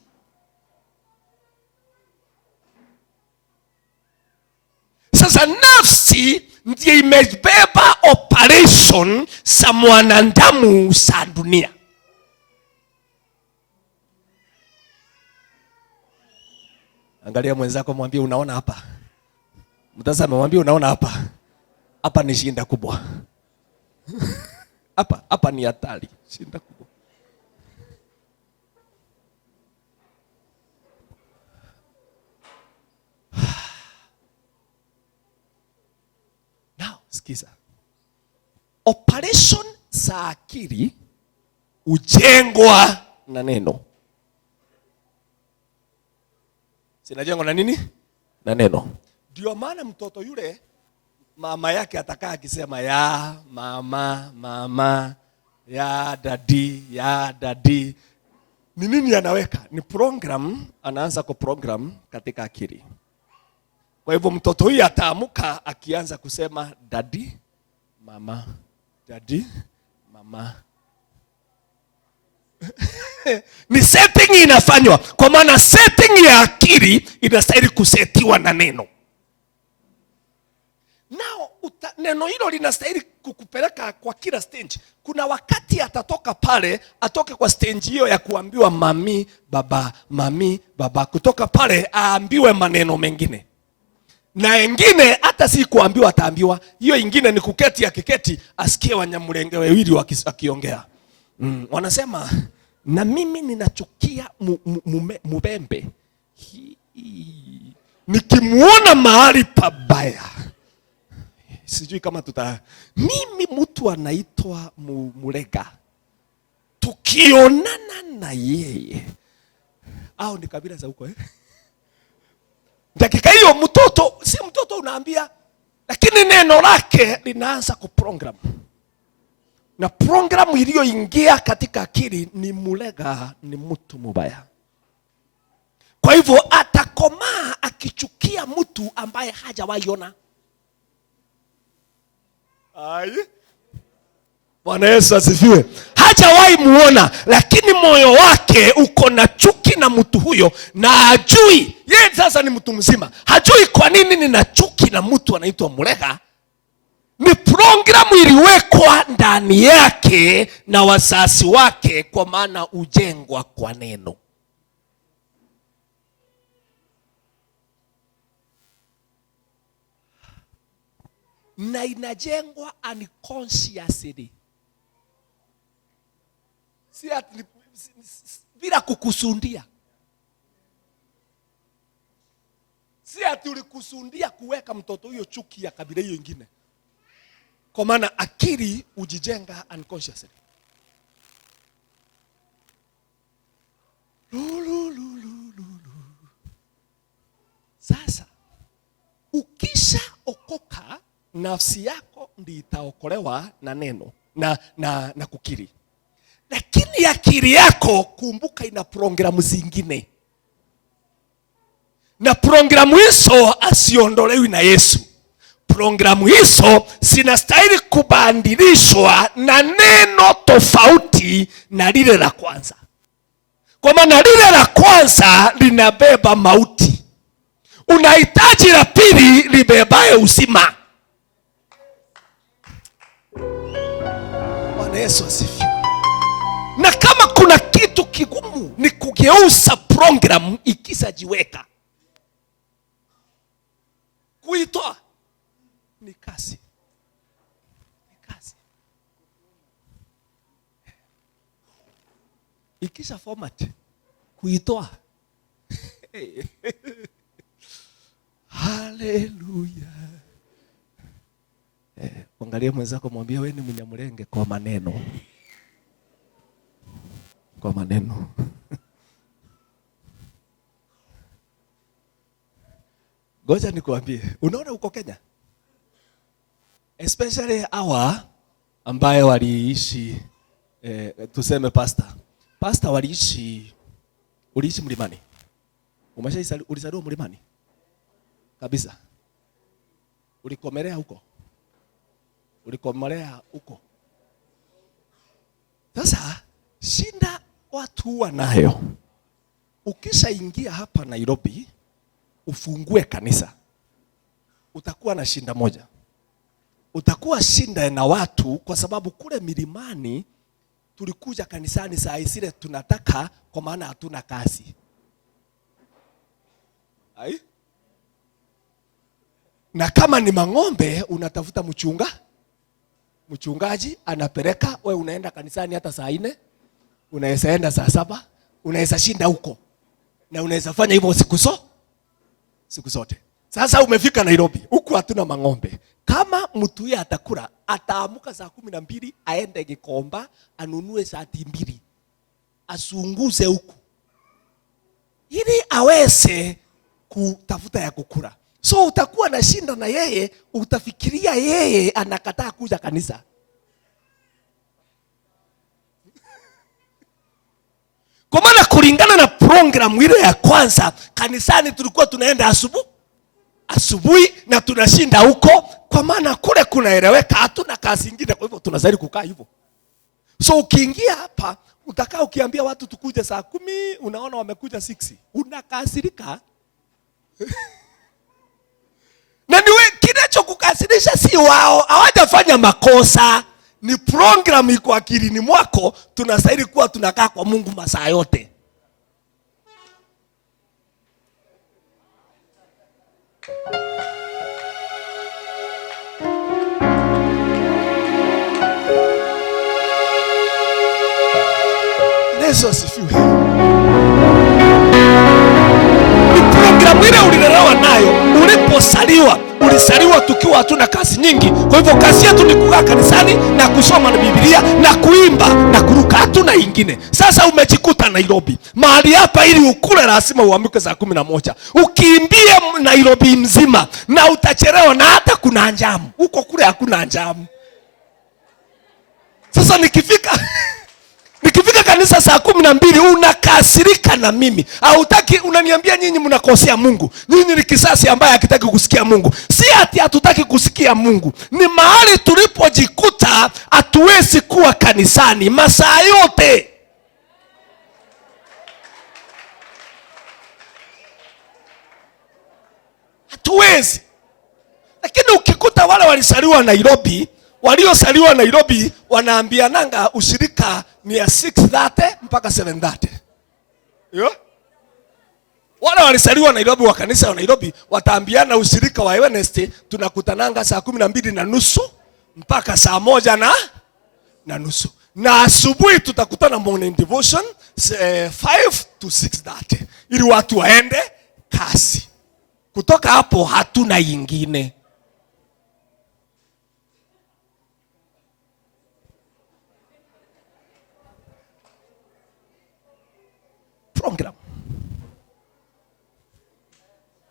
Sasa nafsi ndiye imebeba operation za mwanadamu za dunia. Angalia mwenzako, mwambie unaona hapa. Mtazame, mwambie unaona hapa. Hapa ni shinda kubwa. Hapa ni hatari, shinda kubwa. Now, sikiza. Operation za akili ujengwa na neno. Sinajengwa na nini? Na neno. Ndio maana mtoto yule mama yake atakaa akisema ya mama, mama, ya dadi. Ni nini anaweka? Ni program, anaanza kwa program katika akili. Kwa hivyo mtoto huyu ataamuka akianza kusema dadi, mama, dadi, mama. Ni setting inafanywa. Kwa maana setting ya akili inastahili kusetiwa na neno. Now, neno hilo linastahili kukupeleka kwa kila stage. Kuna wakati atatoka pale, atoke kwa stage hiyo ya kuambiwa mami, baba. Kutoka pale aambiwe maneno mengine. Na wengine hata si kuambiwa ataambiwa. Hiyo ingine ni kuketi akiketi asikie Wanyamulenge wawili wakiongea. Wanasema na mimi ninachukia mubembe. Nikimuona mahali pabaya. Sijui kama mimi mtu anaitwa Mulega. Tukionana na yeye. Au ni kabila za huko Dakika hiyo mtoto, si mtoto unaambia, lakini neno lake linaanza kuprogram. Na programu iliyoingia katika akili ni Mulega ni mtu mubaya. Kwa hivyo atakomaa akichukia mtu ambaye hajawahi ona. Bwana Yesu asifiwe. Hajawahi muona, lakini moyo wake uko na chuki na mtu huyo na hajui. Yeye sasa ni mtu mzima. Hajui kwa nini nina chuki na mtu anaitwa Mulega. Ni programu iliwekwa ndani yake na wazazi wake, kwa maana ujengwa kwa neno. Na inajengwa unconsciously. Bila kukusundia. Si ati ulikusundia kuweka mtoto huyo chuki ya kabila hiyo ingine. Kwa maana akili ujijenga unconsciously. Sasa ukisha okoka, nafsi yako ndi itaokolewa na neno na kukiri. Lakini akili yako kumbuka ina programu zingine. Na programu hizo asiondolewi na Yesu. Programu hizo zinastahili kubadilishwa na neno tofauti na lile la kwanza. Kwa maana lile la kwanza linabeba mauti. Unahitaji la pili libebaye uzima. Bwana Yesu asifiwe. Na kama kuna kitu kigumu ni kugeuza programu ikisajiweka. Kuitoa ni kazi. Ikisha format kuitoa. Haleluya. Angalia mwenzako mwambie wewe ni mnyamulenge kwa maneno. Kwa maneno. Ngoja nikuambie, unaona uko Kenya? Especially hawa ambaye waliishi tuseme Pastor uliishi mlimani. Ulizaliwa mlimani? Kabisa. Ulikomelea huko. Sasa shinda watu wanayo. Ukishaingia hapa Nairobi ufungue kanisa, utakuwa na shinda moja. Utakuwa shinda na watu kwa sababu kule milimani tulikuja kanisani saa isile tunataka kwa maana hatuna kazi. Hai? Na kama ni mang'ombe unatafuta mchungaji anapeleka, wewe unaenda kanisani hata saa 4, unaweza enda saa 7, unaweza shinda huko. Na unaweza fanya hivyo siku zote. Sasa umefika Nairobi, huku hatuna mang'ombe. Kama mtu yeye atakula, ataamuka saa 12 aende Gikomba, anunue shati 2. Asunguze huku. Ili aweze kutafuta ya kukula. So utakuwa na shinda na yeye, utafikiria yeye anakataa kuja kanisa. Kwa maana kulingana na programu ile ya kwanza, kanisani tulikuwa tunaenda asubuhi na tunashinda huko, kwa maana kule kunaeleweka, hatuna kazi nyingine, kwa hivyo tunazidi kukaa hivyo. So ukiingia hapa, utakaa ukiambia watu tukuje saa 10, unaona wamekuja 6. Unakasirika. Na niwe kinachokukasirisha si wao, hawajafanya makosa. Ni program iko akilini mwako, tunastahili kuwa tunakaa kwa Mungu masaa yote. Yesu asifiwe. Ni program ile ulilelewa nayo, ulisaliwa tukiwa hatuna kazi nyingi. Kwa hivyo kazi yetu ni kukaa kanisani na kusoma na Biblia na kuimba na kuruka, hatuna ingine. Sasa umejikuta Nairobi. Mahali hapa ili ukule lazima uamke saa 11. Ukiimbie Nairobi mzima na utachelewa na hata kuna njamu. Huko kule hakuna njamu. Sasa nikifika kanisa saa 12 unakasirika na mimi. Hautaki, unaniambia nyinyi mnakosea Mungu. Nyinyi ni kisasi ambaye hakitaki kusikia Mungu. Si ati hatutaki kusikia Mungu. Ni mahali tulipojikuta hatuwezi kuwa kanisani masaa yote. Hatuwezi. Lakini ukikuta wale walisaliwa Nairobi wanaambiananga ushirika ni ya 6:30 mpaka 7:30. Yo? Wale walisaliwa Nairobi wa kanisa wa Nairobi wataambiana ushirika wa Wednesday tunakutananga saa 12:30 mpaka saa 1:30. Na asubuhi tutakutana morning devotion 5 to 6:30 ili watu waende kazi. Kutoka hapo hatuna ingine. Program.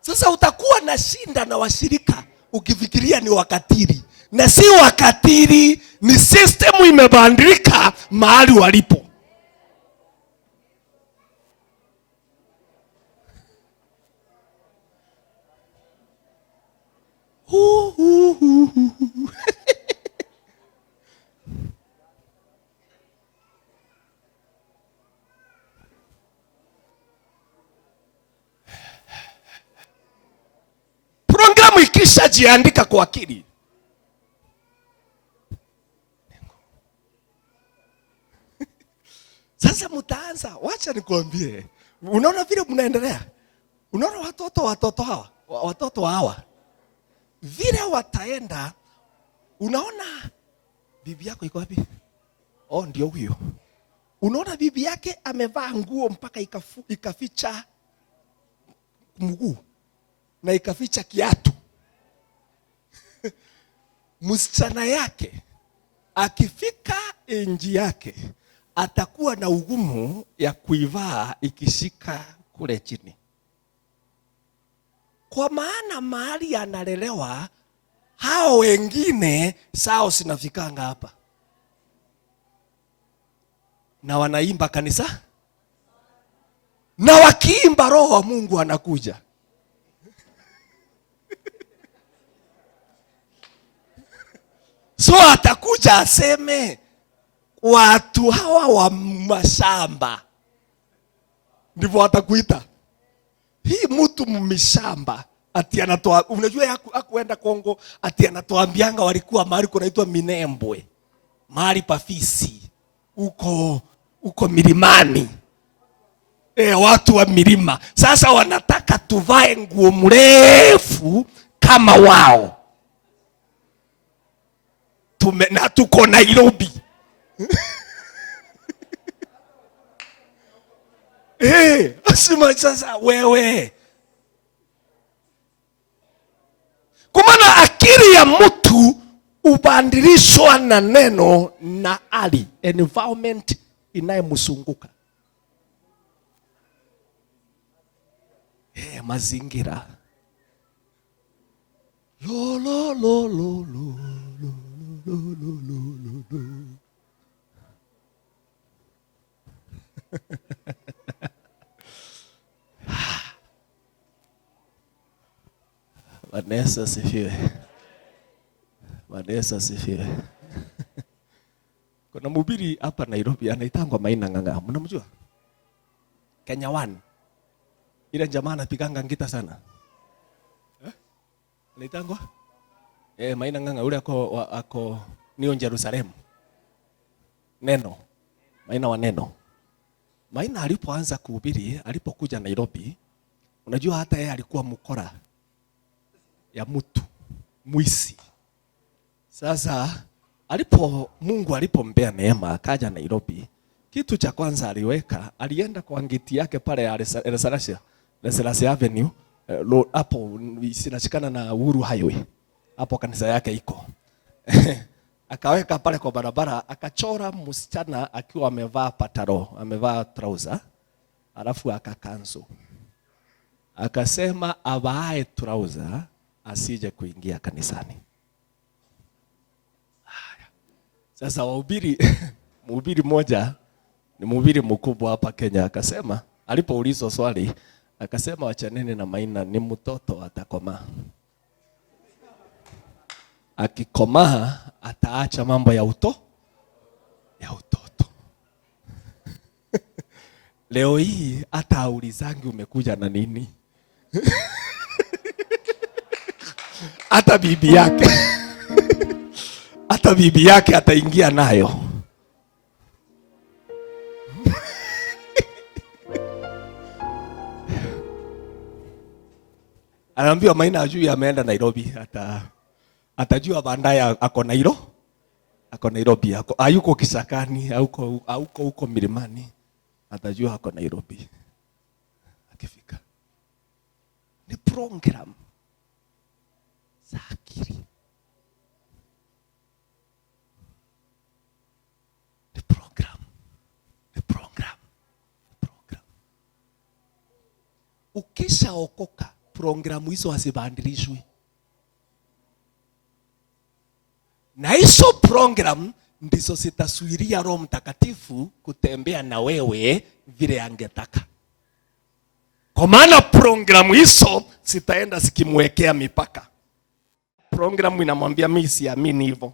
Sasa utakuwa na shinda na washirika ukifikiria ni wakatili. Na si wakatili, ni system imebadilika mahali walipo. Programu ikishajiandika kwa akili, sasa mtaanza, wacha nikwambie, unaona vile mnaendelea, unaona watoto hawa vile wataenda, unaona bibi yako iko wapi? Oh, ndio huyo. Unaona bibi yake amevaa nguo mpaka ikaficha mguu na ikaficha kiatu. Msichana yake akifika enji yake atakuwa na ugumu ya kuivaa ikishika kule chini, kwa maana mahali analelewa hao wengine sao sinafikanga hapa na wanaimba kanisa, na wakiimba roho wa Mungu anakuja. So atakuja aseme watu hawa wa mashamba, ndivyo atakuita. Hii mtu mmishamba ati anatoa, unajua hakuenda Kongo, ati anatoambianga walikuwa mahali kunaitwa Minembwe, mahali pafisi uko milimani. Watu wa milima sasa wanataka tuvae nguo mrefu kama wao. Na tuko Nairobi. Asima sasa wewe. Kwa maana akili ya mtu ubadilishwa na neno na hali, environment inayomzunguka. Mazingira. Lo lo lo lo lo. Vanessa sifiwe. Vanessa sifiwe. Kuna mhubiri hapa Nairobi anaitangwa Maina Nganga. Mnamjua? Kenya 1. Ile jamaa anapiganga ngita sana. Anaitangwa? Maina Nganga ule ako New Jerusalem. Neno. Maina wa Neno. Maina alipoanza kuhubiri, alipokuja Nairobi, unajua hata yeye alikuwa mkora ya mtu, mwisi. Sasa Mungu alipompea neema akaja Nairobi, kitu cha kwanza alienda kwa ngeti yake pale ya Reservoir Avenue, hapo sinashikana na Uhuru Highway. Hapo kanisa yake iko. Akaweka pale kwa barabara, akachora msichana akiwa amevaa pataro, amevaa trouser, alafu akakanzu. Akasema avae trouser asije kuingia kanisani. Sasa mhubiri mmoja ni mhubiri mkubwa hapa Kenya, akasema, alipoulizwa swali, akasema wachaneni na Maina, ni mtoto atakomaa. Akikomaa ataacha mambo ya utoto. Leo hii hata aulizangi umekuja na nini. Hata bibi yake ataingia nayo. Anaambiwa Maina ajui ameenda Nairobi, atajua baadaye ako Nairobi, hayuko Kisakani, huko milimani, atajua ako Nairobi. Akifika ni program za akili. Ni program. Ukishaokoka, programu hizo hazibadilishwi. Na hizo program ndizo zitaswiria Roho Mtakatifu kutembea na wewe vile angetaka. Kwa maana programu hizo zitaenda zikimwekea mipaka. Programu inamwambia mimi siamini hivyo.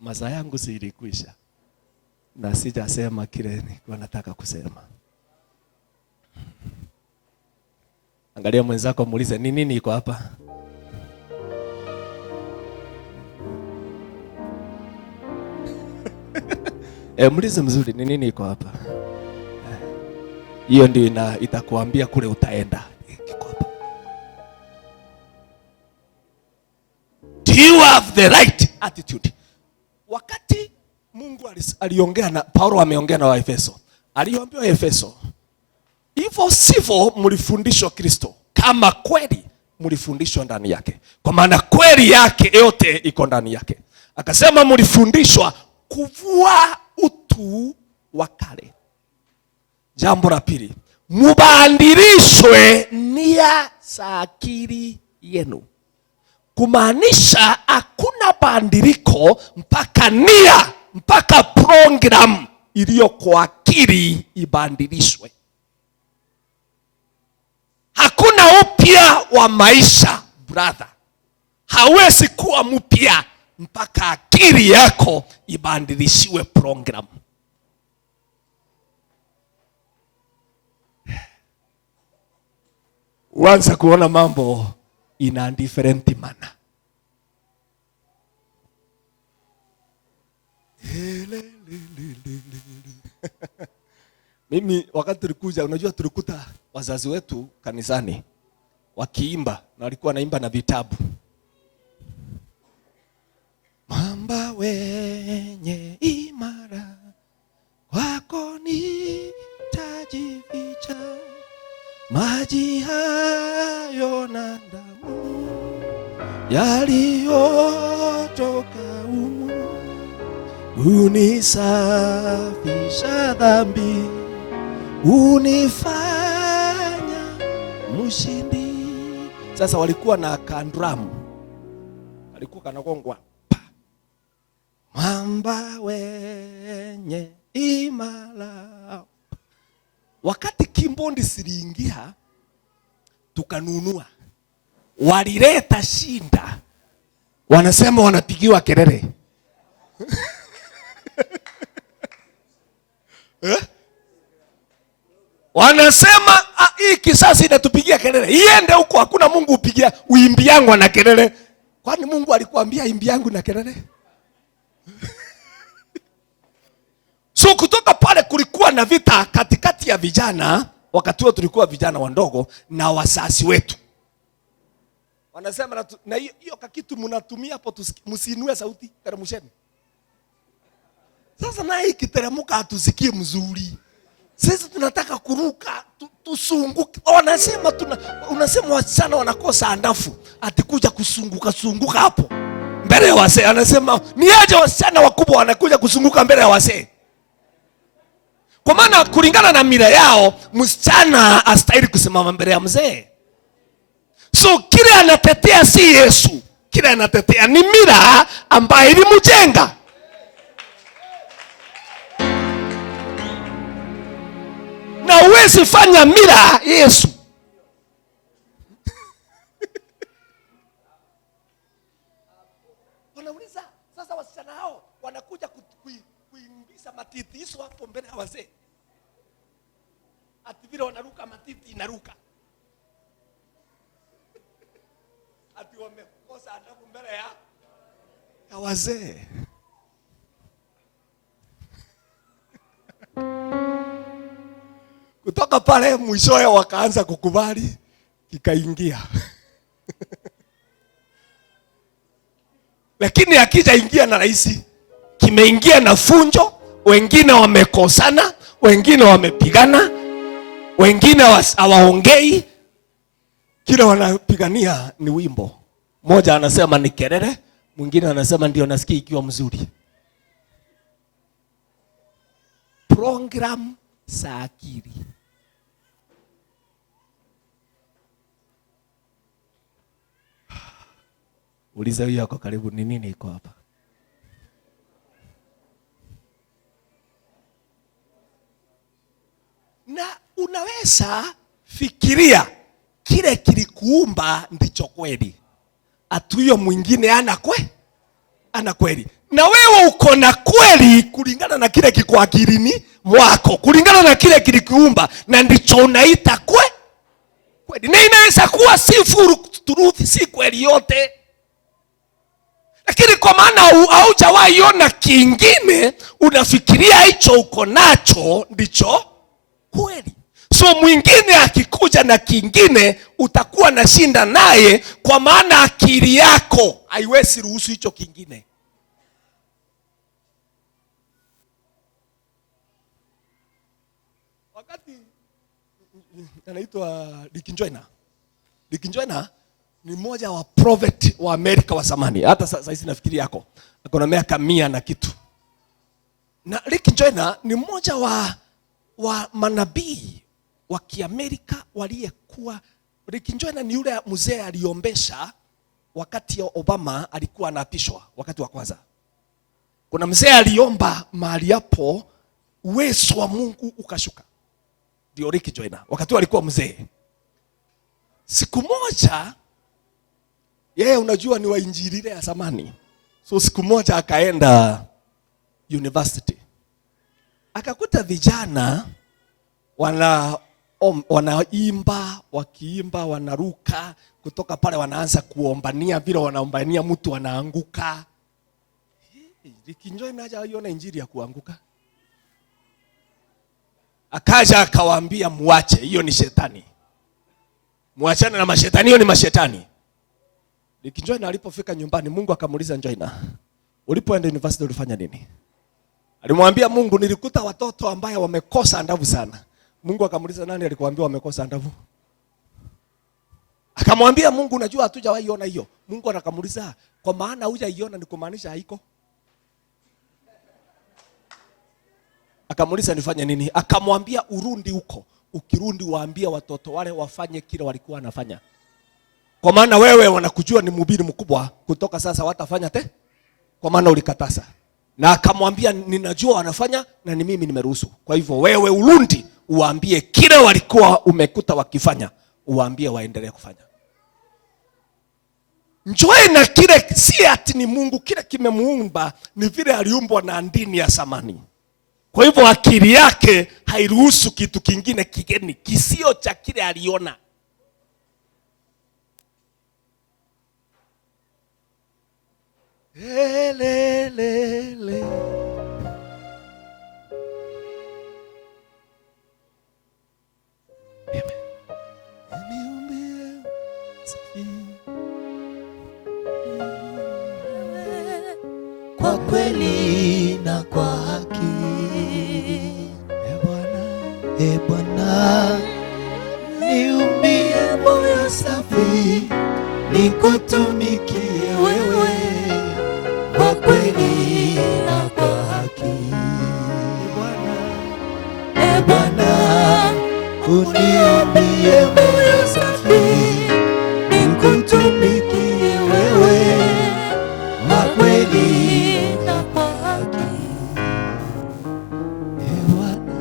Masaa yangu zilikwisha. Na sijasema kile nilikuwa nataka kusema. Angalia mwenzako muulize ni nini iko hapa? Muulize mzuri ni nini iko hapa? Hiyo ndio itakuambia kule utaenda. Do you have the right attitude? Wakati Mungu aliongea na Paulo, ameongea na Waefeso. Aliwaambia Waefeso, hivyo sivyo mlifundishwa Kristo, kama kweli mlifundishwa ndani yake. Kwa maana kweli yake yote iko ndani yake. Akasema mlifundishwa kuvua utu wa kale. Jambo la pili, mubadilishwe nia za akili yenu. Kumaanisha hakuna badiliko mpaka nia, mpaka program iliyo kwa akili ibadilishwe. Hakuna upya wa maisha brother. Hawezi kuwa mpya mpaka akili yako ibadilishiwe program. Uanze kuona mambo in a different manner. Mimi wakati tulikuja, unajua tulikuta wazazi wetu kanisani wakiimba, na walikuwa naimba na vitabu. Mamba wenye imara wako nitajificha, maji hayo na damu yaliyotoka humu unisafisha dhambi, unifanya mshindi. Sasa walikuwa na kandramu, walikuwa kanagongwa, mamba wenye imara. Wakati kimbondi siliingia, tukanunua, walileta shinda, wanasema wanapigiwa kelele. Wanasema hii kisasi inatupigia kelele, iende huko, hakuna Mungu upigia uimbi yangu na kelele. Kwani Mungu alikuambia imbi yangu na kelele? So kutoka pale kulikuwa na vita katikati ya vijana. Wakati huo tulikuwa vijana wandogo na wasasi wetu. Wanasema na hiyo kakitu mnatumia hapo, msiinue sauti, teremsheni. Sasa na hii kiteremuka hatusikie mzuri. Sisi tunataka kuruka, tusunguke. Unasema wasichana wanakosa andafu, atikuja kusunguka hapo mbele ya wazee. Anasema ni aje wasichana wakubwa wanakuja kusunguka mbele ya wazee? Kwa maana kulingana na mila yao, msichana astahili kusimama mbele ya mzee. So kile anatetea si Yesu, kile anatetea ni mila ambayo ilimjenga. Na uwezi fanya mila Yesu. Wanauliza sasa, wasichana hao wanakuja kuimbisa matiti hizo hapo mbele ya wazee. Ati vile wanaruka matiti inaruka. Ati wamekosa adabu mbele ya wazee. Kutoka pale mwishowe wakaanza kukubali, kikaingia. Lakini akija ingia na rahisi, kimeingia na funjo. Wengine wamekosana, wengine wamepigana, wengine hawaongei. Kila wanapigania ni wimbo. Mmoja anasema ni kelele, mwingine anasema ndio nasikia ikiwa mzuri. Program za akili. Uliza huyo yako karibu, ni nini iko hapa? Na unaweza Sasa fikiria, kile kilikuumba ndicho kweli. Atuyo mwingine ana kweli. Na wewe uko na kweli kulingana na kile kiko akilini mwako, kulingana na kile kilikuumba, na ndicho unaita kweli. Na inaweza kuwa si full truth, si kweli yote. Lakini kwa maana haujawahi ona kingine, unafikiria hicho uko nacho ndicho kweli. So mwingine akikuja na kingine, utakuwa na shinda naye, kwa maana akili yako haiwezi ruhusu hicho kingine. Wakati anaitwa Rick ni mmoja wa prophet wa Amerika wa zamani. Hata sasa hizi nafikiri yako akona miaka 100 na kitu. Na Rick ni mmoja wa manabii wa Kiamerika waliyekuwa. Rick ni yule mzee aliombesha wakati ya Obama alikuwa anaapishwa wakati wa kwanza. Kuna mzee aliomba mahali hapo uwezo wa Mungu ukashuka. Ndio Rick wakati alikuwa mzee. Siku moja yeye unajua ni wainjilile ya zamani. So siku moja akaenda university. Akakuta vijana wanaimba, wakiimba, wanaruka, kutoka pale wanaanza kuombania, vile wanaombania mtu wanaanguka. Rick hajaona injili ya kuanguka. Akaja akawaambia muache, hiyo ni shetani. Muachane na mashetani, hiyo ni mashetani. Rick alipofika nyumbani, Mungu akamuuliza ulipoenda university ulifanya nini? Alimwambia Mungu, nilikuta watoto ambao wamekosa ndavu sana. Mungu akamuuliza, nani alikuambia wamekosa ndavu? Akamwambia Mungu, unajua hatujawahi ona hiyo. Mungu akamuuliza, kwa maana hujaiona ni kumaanisha haiko? Akamuuliza nifanye nini? Akamwambia urundi huko. Ukirundi waambie watoto wale wafanye kile walikuwa wanafanya. Kwa maana wewe wanakujua ni mhubiri mkubwa, kutoka sasa watafanya kwa maana ulikataza. Na akamwambia ninajua wanafanya na ni mimi nimeruhusu. Kwa hivyo wewe urundi uambie kile walikuwa umekuta wakifanya, uambie waendelee kufanya. Na kile si ati ni Mungu, kile kimemuumba ni vile aliumbwa na ndini ya zamani. Kwa hivyo akili yake hairuhusu kitu kingine kigeni kisio cha kile aliona. Kwa kweli na kwa haki, e Bwana, niumbie moyo safi, nikutumikie wewe. Kwa kweli na kwa haki, e Bwana, uniumbie moyo safi, nikutumikie wewe. Kwa kweli na kwa haki, e Bwana,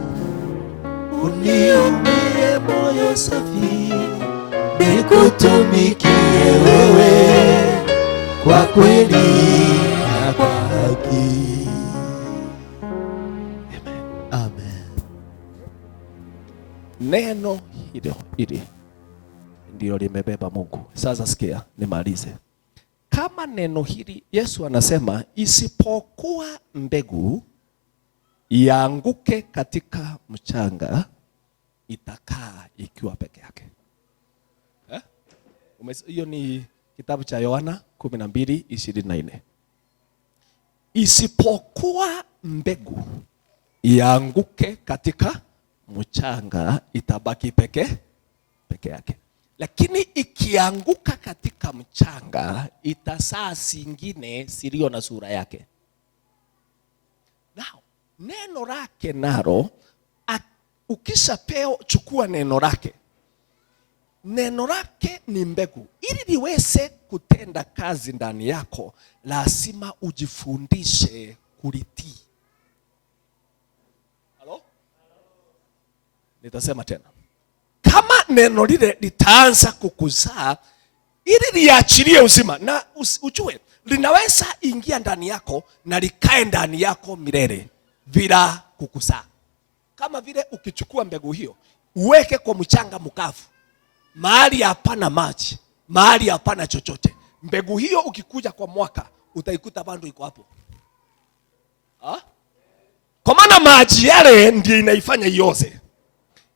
uniumbie moyo safi, nikutumikie wewe. Kwa kweli na kwa haki. Amen. Neno hili ndio limebeba Mungu. Sasa sikia nimalize. Kama neno hili Yesu anasema isipokuwa mbegu ianguke katika mchanga, itakaa ikiwa peke yake. Hiyo ni kitabu cha Yohana 12:24. Isipokuwa mbegu ianguke katika mchanga, itabaki peke yake. Lakini ikianguka katika mchanga, itasaa singine silio na sura yake. Now, neno lake nalo, ukishapeo chukua neno lake. Neno lake ni mbegu. Ili liweze kutenda kazi ndani yako, lazima ujifundishe kulitii. Halo? Nitasema tena. kama neno lile litaanza kukuzaa ili liachilie uzima, na ujue linaweza ingia ndani yako na likae ndani yako milele bila kukuzaa. Kama vile ukichukua mbegu hiyo uweke kwa mchanga mkavu, mahali hapana maji, mahali hapana chochote, mbegu hiyo ukikuja kwa mwaka utaikuta bado iko hapo. Kwa maana maji yale ndio inaifanya ioze.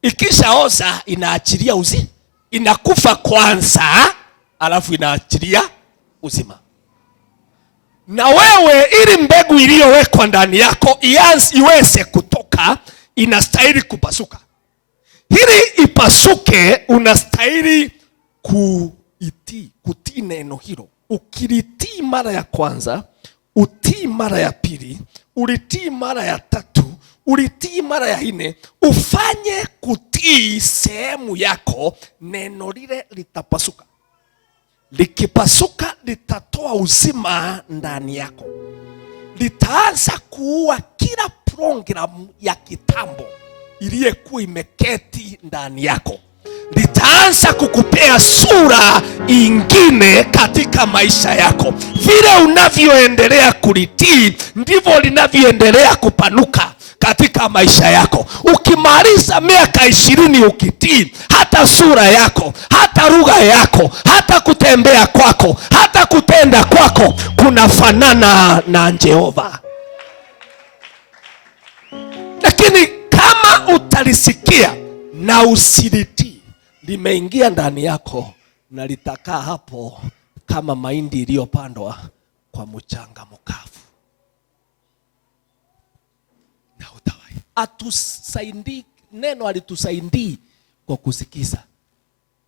Ikishaoza inaachilia uzima, inakufa kwanza alafu inaachilia uzima. Na wewe ili mbegu iliyowekwa ndani yako iweze kutoka, inastahili kupasuka. Ili ipasuke unastahili kutii neno hilo. Ukilitii mara ya kwanza, utii mara ya pili, ulitii mara ya tatu, ulitii mara ya nne, ufanye kutii sehemu yako, neno lile litapasuka. Likipasuka litatoa uzima ndani yako. Litaanza kuua kila programu ya kitambo iliyokuwa imeketi ndani yako. Litaanza kukupea sura ingine katika maisha yako. Vile unavyoendelea kulitii ndivyo linavyoendelea kupanuka katika maisha yako. Ukimaliza miaka 20 ukitii, hata sura yako, hata lugha yako, hata kutembea kwako, hata kutenda kwako kunafanana na Jehova. Lakini kama utalisikia na usilitii, limeingia ndani yako na litakaa hapo kama mahindi iliyopandwa kwa mchanga mkavu. Na utawai. Atusaidii, neno alitusaidii kwa kusikiza.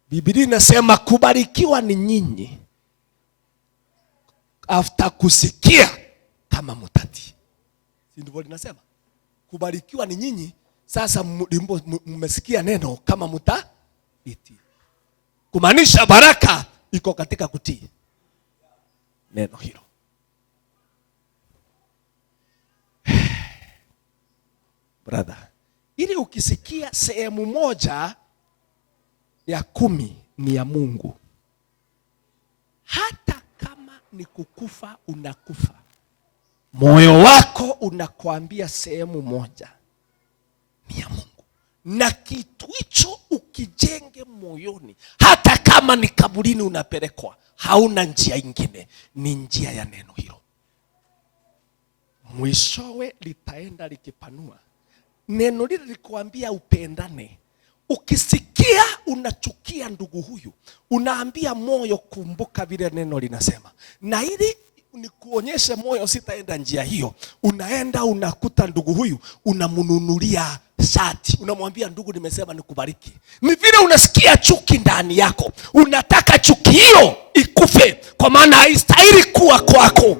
Biblia inasema kubarikiwa ni nyinyi after kusikia kama mutatii. Si ndivyo linasema? Kubarikiwa ni nyinyi sasa mmesikia neno kama mutatii. Kumaanisha baraka iko katika kutii neno hilo. Brother, ili ukisikia sehemu moja ya 10 ni ya Mungu, hata kama ni kukufa unakufa, moyo wako unakuambia sehemu moja ni ya Mungu. Na kitu hicho ukijenge moyoni, hata kama ni kaburini unapelekwa, hauna njia ingine, ni njia ya neno hilo. Mwishowe litaenda likipanua. Neno lile likuambia upendane. Ukisikia unachukia ndugu huyu, unaambia moyo kumbuka vile neno linasema. Na ili nikuonyeshe moyo sitaenda njia hiyo, unaenda unakuta ndugu huyu unamnunulia shati, unamwambia ndugu nimesema nikubariki. Ni vile unasikia chuki ndani yako, unataka chuki hiyo ikufe, kwa maana haistahili kuwa kwako.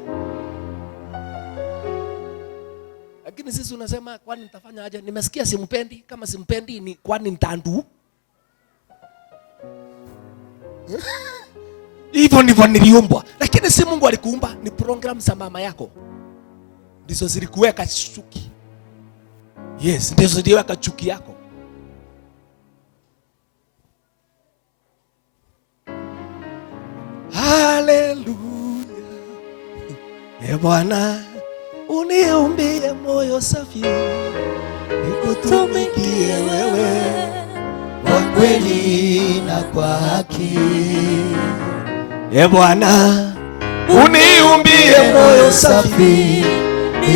Lakini sisi unasema kwani nitafanya aje? Nimesikia simpendi, kama simpendi ni kwani nitandu? Hivyo ndivyo niliumbwa. Lakini si Mungu alikuumba, ni program za mama yako ndizo zilikuweka chuki. Yes, ndizo ziliweka chuki yako. Hallelujah. Ee Bwana, uniumbie moyo safi, nikutumikie wewe kwa kweli na kwa haki. Ee Bwana, uniumbie moyo safi,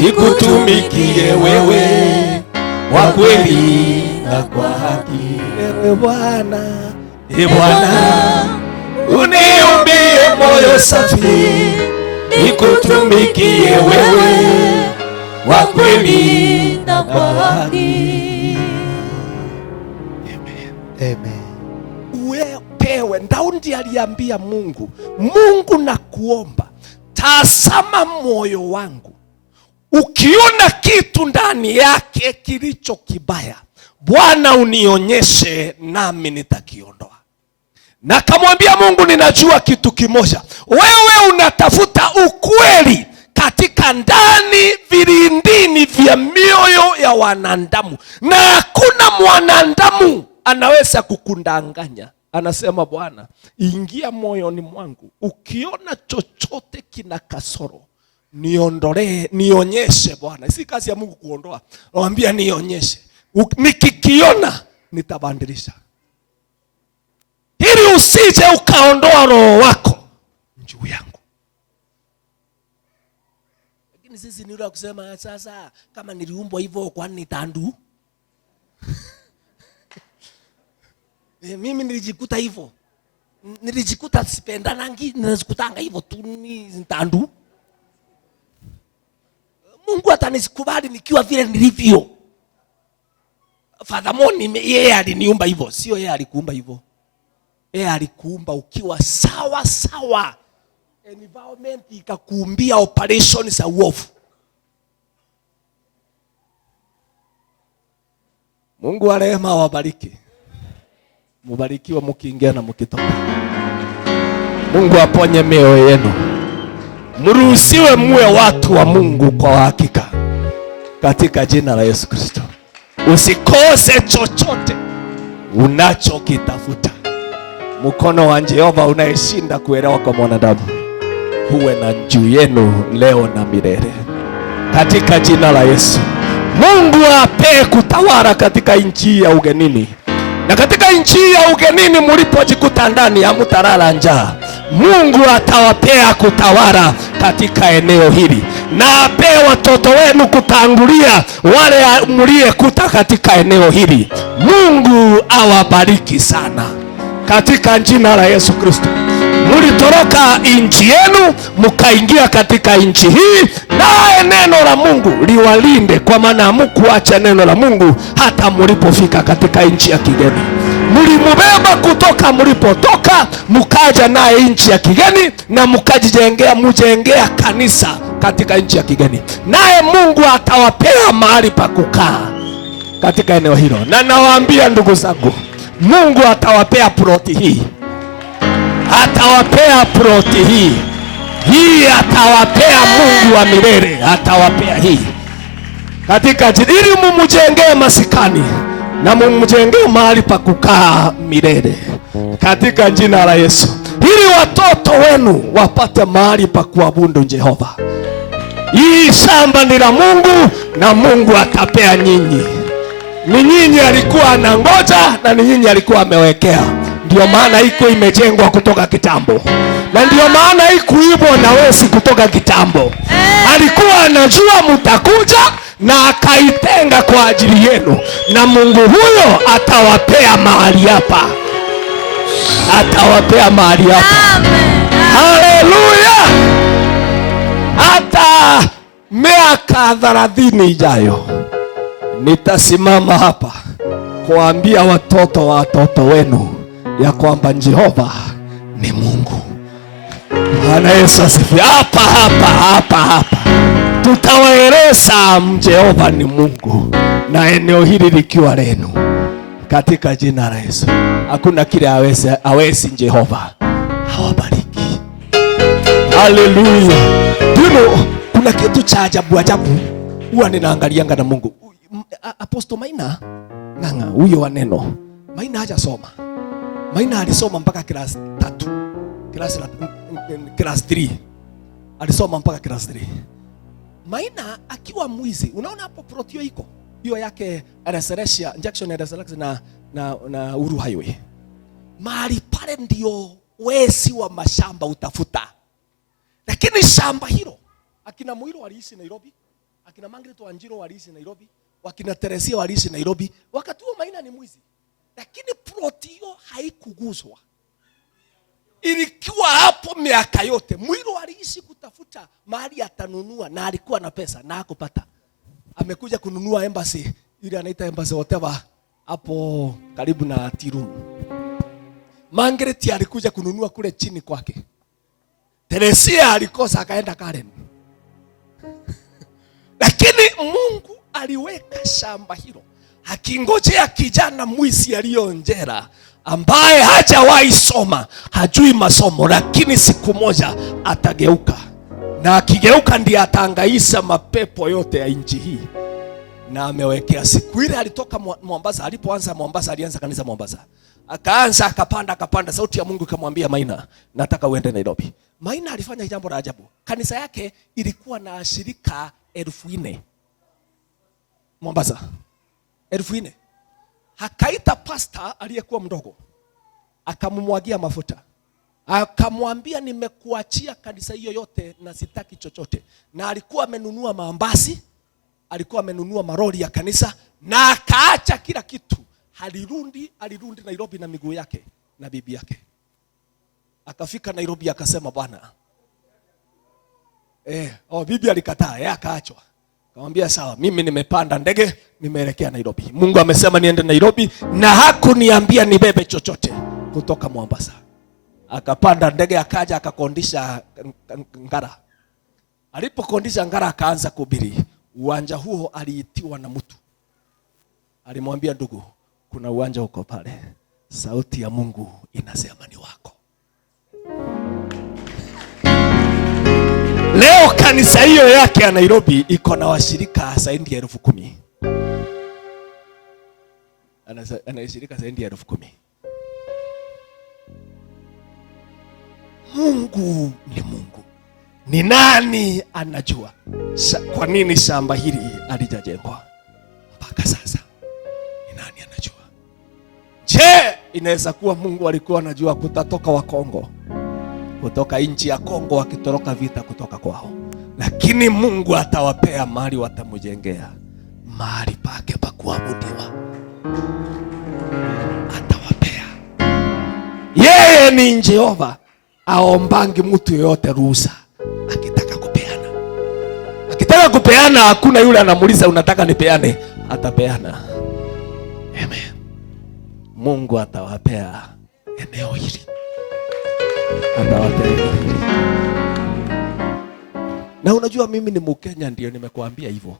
nikutumikie wewe kwa kweli na kwa haki. Ee Bwana, uniumbie moyo safi, nikutumikie wewe kwa kweli na kwa haki. Amen. Upewe. Daudi aliambia Mungu, Mungu nakuomba, tazama moyo wangu. Ukiona kitu ndani yake kilicho kibaya, Bwana unionyeshe nami nitakiondoa. Na kamwambia Mungu, ninajua kitu kimoja, wewe unatafuta ukweli katika ndani vilindini vya mioyo ya wanadamu, na hakuna mwanadamu anaweza kukundanganya. Anasema Bwana, ingia moyoni mwangu, ukiona chochote kina kasoro niondolee, nionyeshe Bwana. Si kazi ya Mungu kuondoa, anamwambia nionyeshe. Nikikiona nitabadilisha. Ili usije ukaondoa roho wako juu yangu. Lakini sisi ni yule kusema sasa kama niliumbwa hivyo kwani nitandu? Mimi nilijikuta hivyo. Nilijikuta sipendanangi, nilijikutanga hivyo tu ni tandu. Mungu atanisikubali nikiwa vile nilivyo. Furthermore, yeye aliniumba hivyo, sio yeye alikuumba hivyo. Yeye alikuumba ukiwa sawa sawa. Environment ikakuumbia operation za uovu. Mungu wa rehema awabariki. Mubarikiwa mkiingia na mkitoka. Mungu aponye mioyo yenu. Mruhusiwe muwe watu wa Mungu kwa hakika. Katika jina la Yesu Kristo. Usikose chochote unachokitafuta. Mkono wa Jehova unayeshinda kuelewa kwa mwanadamu huwe na juu yenu leo na milele. Katika jina la Yesu. Mungu ape kutawala katika nchi ya ugenini. Na katika nchi ya ugenini mlipojikuta ndani hamtalala njaa. Mungu atawapea kutawala katika eneo hili. Na ape watoto wenu kutangulia wale mliyekuta katika eneo hili. Mungu awabariki sana. Katika jina la Yesu Kristo. Mlitoroka nchi yenu mkaingia katika nchi hii, na neno la Mungu liwalinde, kwa maana hamkuacha neno la Mungu hata mlipofika katika nchi ya kigeni. Mlimubeba kutoka mlipotoka mkaja naye nchi ya kigeni, na mujengea kanisa katika nchi ya kigeni. Naye Mungu atawapea mahali pa kukaa katika eneo hilo. Na nawaambia ndugu zangu, Mungu atawapea ploti hii. Atawapea ploti hii. Hii atawapea Mungu wa milele. Atawapea hii. Katika ili mumujengee masikani na mumujengee mahali pa kukaa milele. Katika jina la Yesu. Ili watoto wenu wapate mahali pa kuabudu Jehova. Hii shamba ni la Mungu na Mungu atapea nyinyi. Ni nyinyi alikuwa anangoja na ni nyinyi alikuwa amewekea. Ndio maana iko imejengwa kutoka kitambo. Na ndio maana iko hivyo na wesi kutoka kitambo. Alikuwa anajua mtakuja na akaitenga kwa ajili yenu. Na Mungu huyo atawapea mahali hapa. Atawapea mahali hapa. Haleluya! Hata miaka 30 ijayo nitasimama hapa kuambia watoto wenu ya kwamba Jehova ni Mungu. Bwana Yesu asifiwe. Hapa tutawaeleza Jehova ni Mungu, na eneo hili likiwa lenu katika jina la Yesu. Hakuna kile hawezi Jehova. Hawabariki. Haleluya. Kuna kitu cha ajabu huwa ninaangalianga na Mungu. Apostle Maina nganga huyo wa Neno. Maina hajasoma. Maina alisoma mpaka class 3. Class 3. Alisoma mpaka class 3. Maina akiwa mwizi. Unaona hapo protio iko. Hiyo yake Anaseresia, injection ya Anaseresia na Uru Highway. Mahali pale ndio wesi wa mashamba utafuta. Lakini shamba hilo akina Muiro waliishi Nairobi. Akina Margaret Wanjiro waliishi Nairobi. Wakina Teresia waliishi Nairobi. Wakati huo Maina ni mwizi. Lakini ploti hiyo haikuguzwa. Ilikuwa hapo miaka yote. Muiro aliishi kutafuta mahali atanunua na alikuwa na pesa na hakupata. Amekuja kununua embassy, ile anaita embassy whatever hapo karibu na Tirum. Margaret alikuja kununua kule chini kwake. Teresia alikosa akaenda Karen. Lakini Mungu aliweka shamba hilo akingojea kijana mwizi aliyonjera ambaye hajawahi soma, hajui masomo, lakini siku moja atageuka. Na akigeuka ndiye atahangaisha mapepo yote ya nchi hii. na amewekea siku ile alitoka Mombasa. Alipoanza Mombasa, alianza kanisa Mombasa, akaanza akapanda. Sauti ya Mungu ikamwambia, Maina, nataka uende Nairobi. Maina alifanya jambo la ajabu. Kanisa yake ilikuwa na washirika 4,000 Mombasa, 4,000. Akaita pasta aliyekuwa mdogo, akamumwagia mafuta, akamwambia, nimekuachia kanisa hiyo yote na sitaki chochote. Na alikuwa amenunua maambasi, alikuwa amenunua maroli ya kanisa, na akaacha kila kitu. Alirundi Nairobi na miguu yake na bibi yake. Akafika Nairobi akasema, Bwana, bibi alikataa, akaachwa. Akamwambia, sawa, mimi nimepanda ndege, nimeelekea Nairobi. Mungu amesema niende Nairobi, na hakuniambia nibebe chochote kutoka Mombasa. Akapanda ndege, akaja akakondisha Ngara. Alipokondisha Ngara, akaanza kuhubiri. Uwanja huo aliitiwa na mtu. Alimwambia, ndugu, kuna uwanja uko pale, sauti ya Mungu inasema ni wako. Leo kanisa hiyo yake ya Nairobi iko na washirika zaidi ya 10,000. Anashirika zaidi ya 10,000. Mungu ni Mungu. Ni nani anajua kwa nini shamba hili halijajengwa mpaka sasa? Ni nani anajua? Je, inaweza kuwa Mungu alikuwa anajua kutatoka wa Kongo, kutoka nchi ya Kongo, wakitoroka vita kutoka kwao, lakini Mungu atawapea mahali, watamujengea mahali pake pa kuabudiwa, atawapea. Yeye ni Jehova, aombangi mtu yote ruhusa. Akitaka kupeana, hakuna yule anamuuliza unataka nipeane, atapeana. Amen. Mungu atawapea eneo hili, atawapea. Na unajua mimi ni Mkenya, ndio nimekuambia hivyo,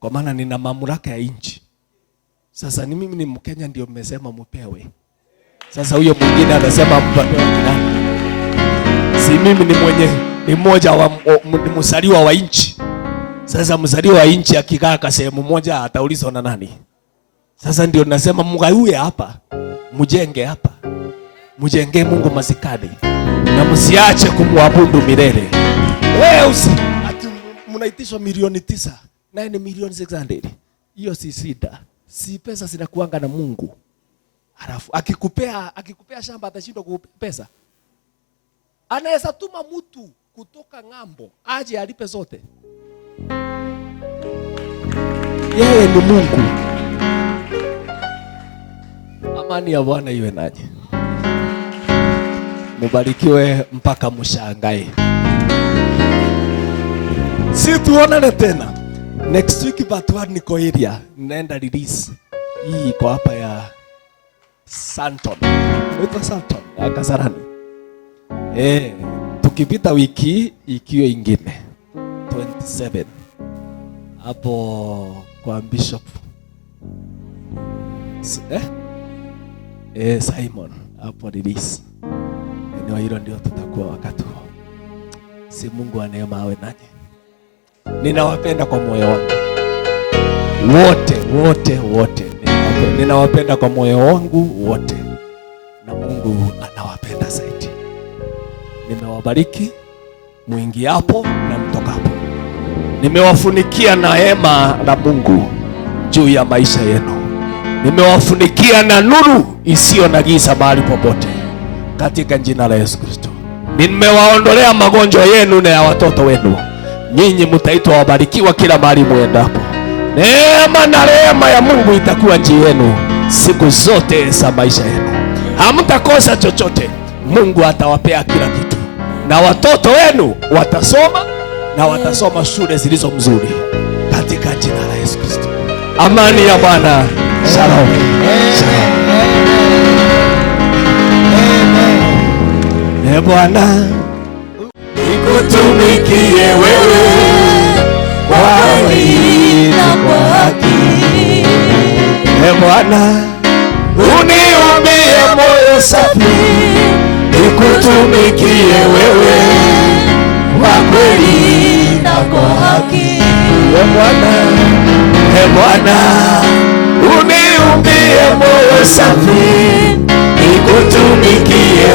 kwa maana nina mamlaka ya nchi. Sasa ni mimi ni Mkenya, ndio mmesema mpewe. Sasa huyo mwingine anasema mpapewe nani? Si mimi ni mmoja wa mzaliwa wa nchi. Sasa mzaliwa wa nchi akikaa sehemu moja ataulizwa na nani? Sasa ndio nasema mgawie hapa, mjenge hapa, mjenge Mungu masikani, na msiache kumwabudu milele. Wewe ati mnaitishwa milioni 9, naye ni milioni 600. Hiyo si shida, si pesa zinakuanga na Mungu. Halafu akikupea shamba atashindwa kukupa pesa? Anaweza tuma mtu kutoka ng'ambo aje alipe zote. Yeye ni Mungu. Amani ya Bwana iwe nanyi. Mubarikiwe mpaka mshangae. Si tuonane tena next week, but niko area naenda release. Hii iko hapa ya Santon. Ndio Santon, Kasarani. Tukipita wiki ikiwa ingine 27 hapo kwa Bishop Simon hapo release. Eneo hilo ndio tutakuwa wakati huo. Si Mungu wa neema awe nanyi. Ninawapenda kwa moyo wangu wote. Ninawapenda kwa moyo wangu wote, na Mungu anawapenda zaidi. Nimewabariki muingiapo na mtokapo. Nimewafunikia na hema la Mungu juu ya maisha yenu. Nimewafunikia na nuru isiyo na giza mahali popote, katika jina la Yesu Kristo. Nimewaondolea magonjwa yenu na ya watoto wenu. Nyinyi mtaitwa wabarikiwa kila mahali muendapo. Neema na rehema ya Mungu itakuwa njia yenu siku zote za maisha yenu. Hamtakosa chochote. Mungu atawapea kila kitu, na watoto wenu watasoma, na watasoma shule zilizo mzuri, katika jina la Yesu Kristo. Amani ya Bwana. Shalom. Shalom. Bwana nikutumikie wewe kwa haki na kwa haki. Bwana uniumbie moyo safi, nikutumikie wewe kwa kweli na kwa haki. Bwana E Bwana, uniumbie moyo safi, nikutumikie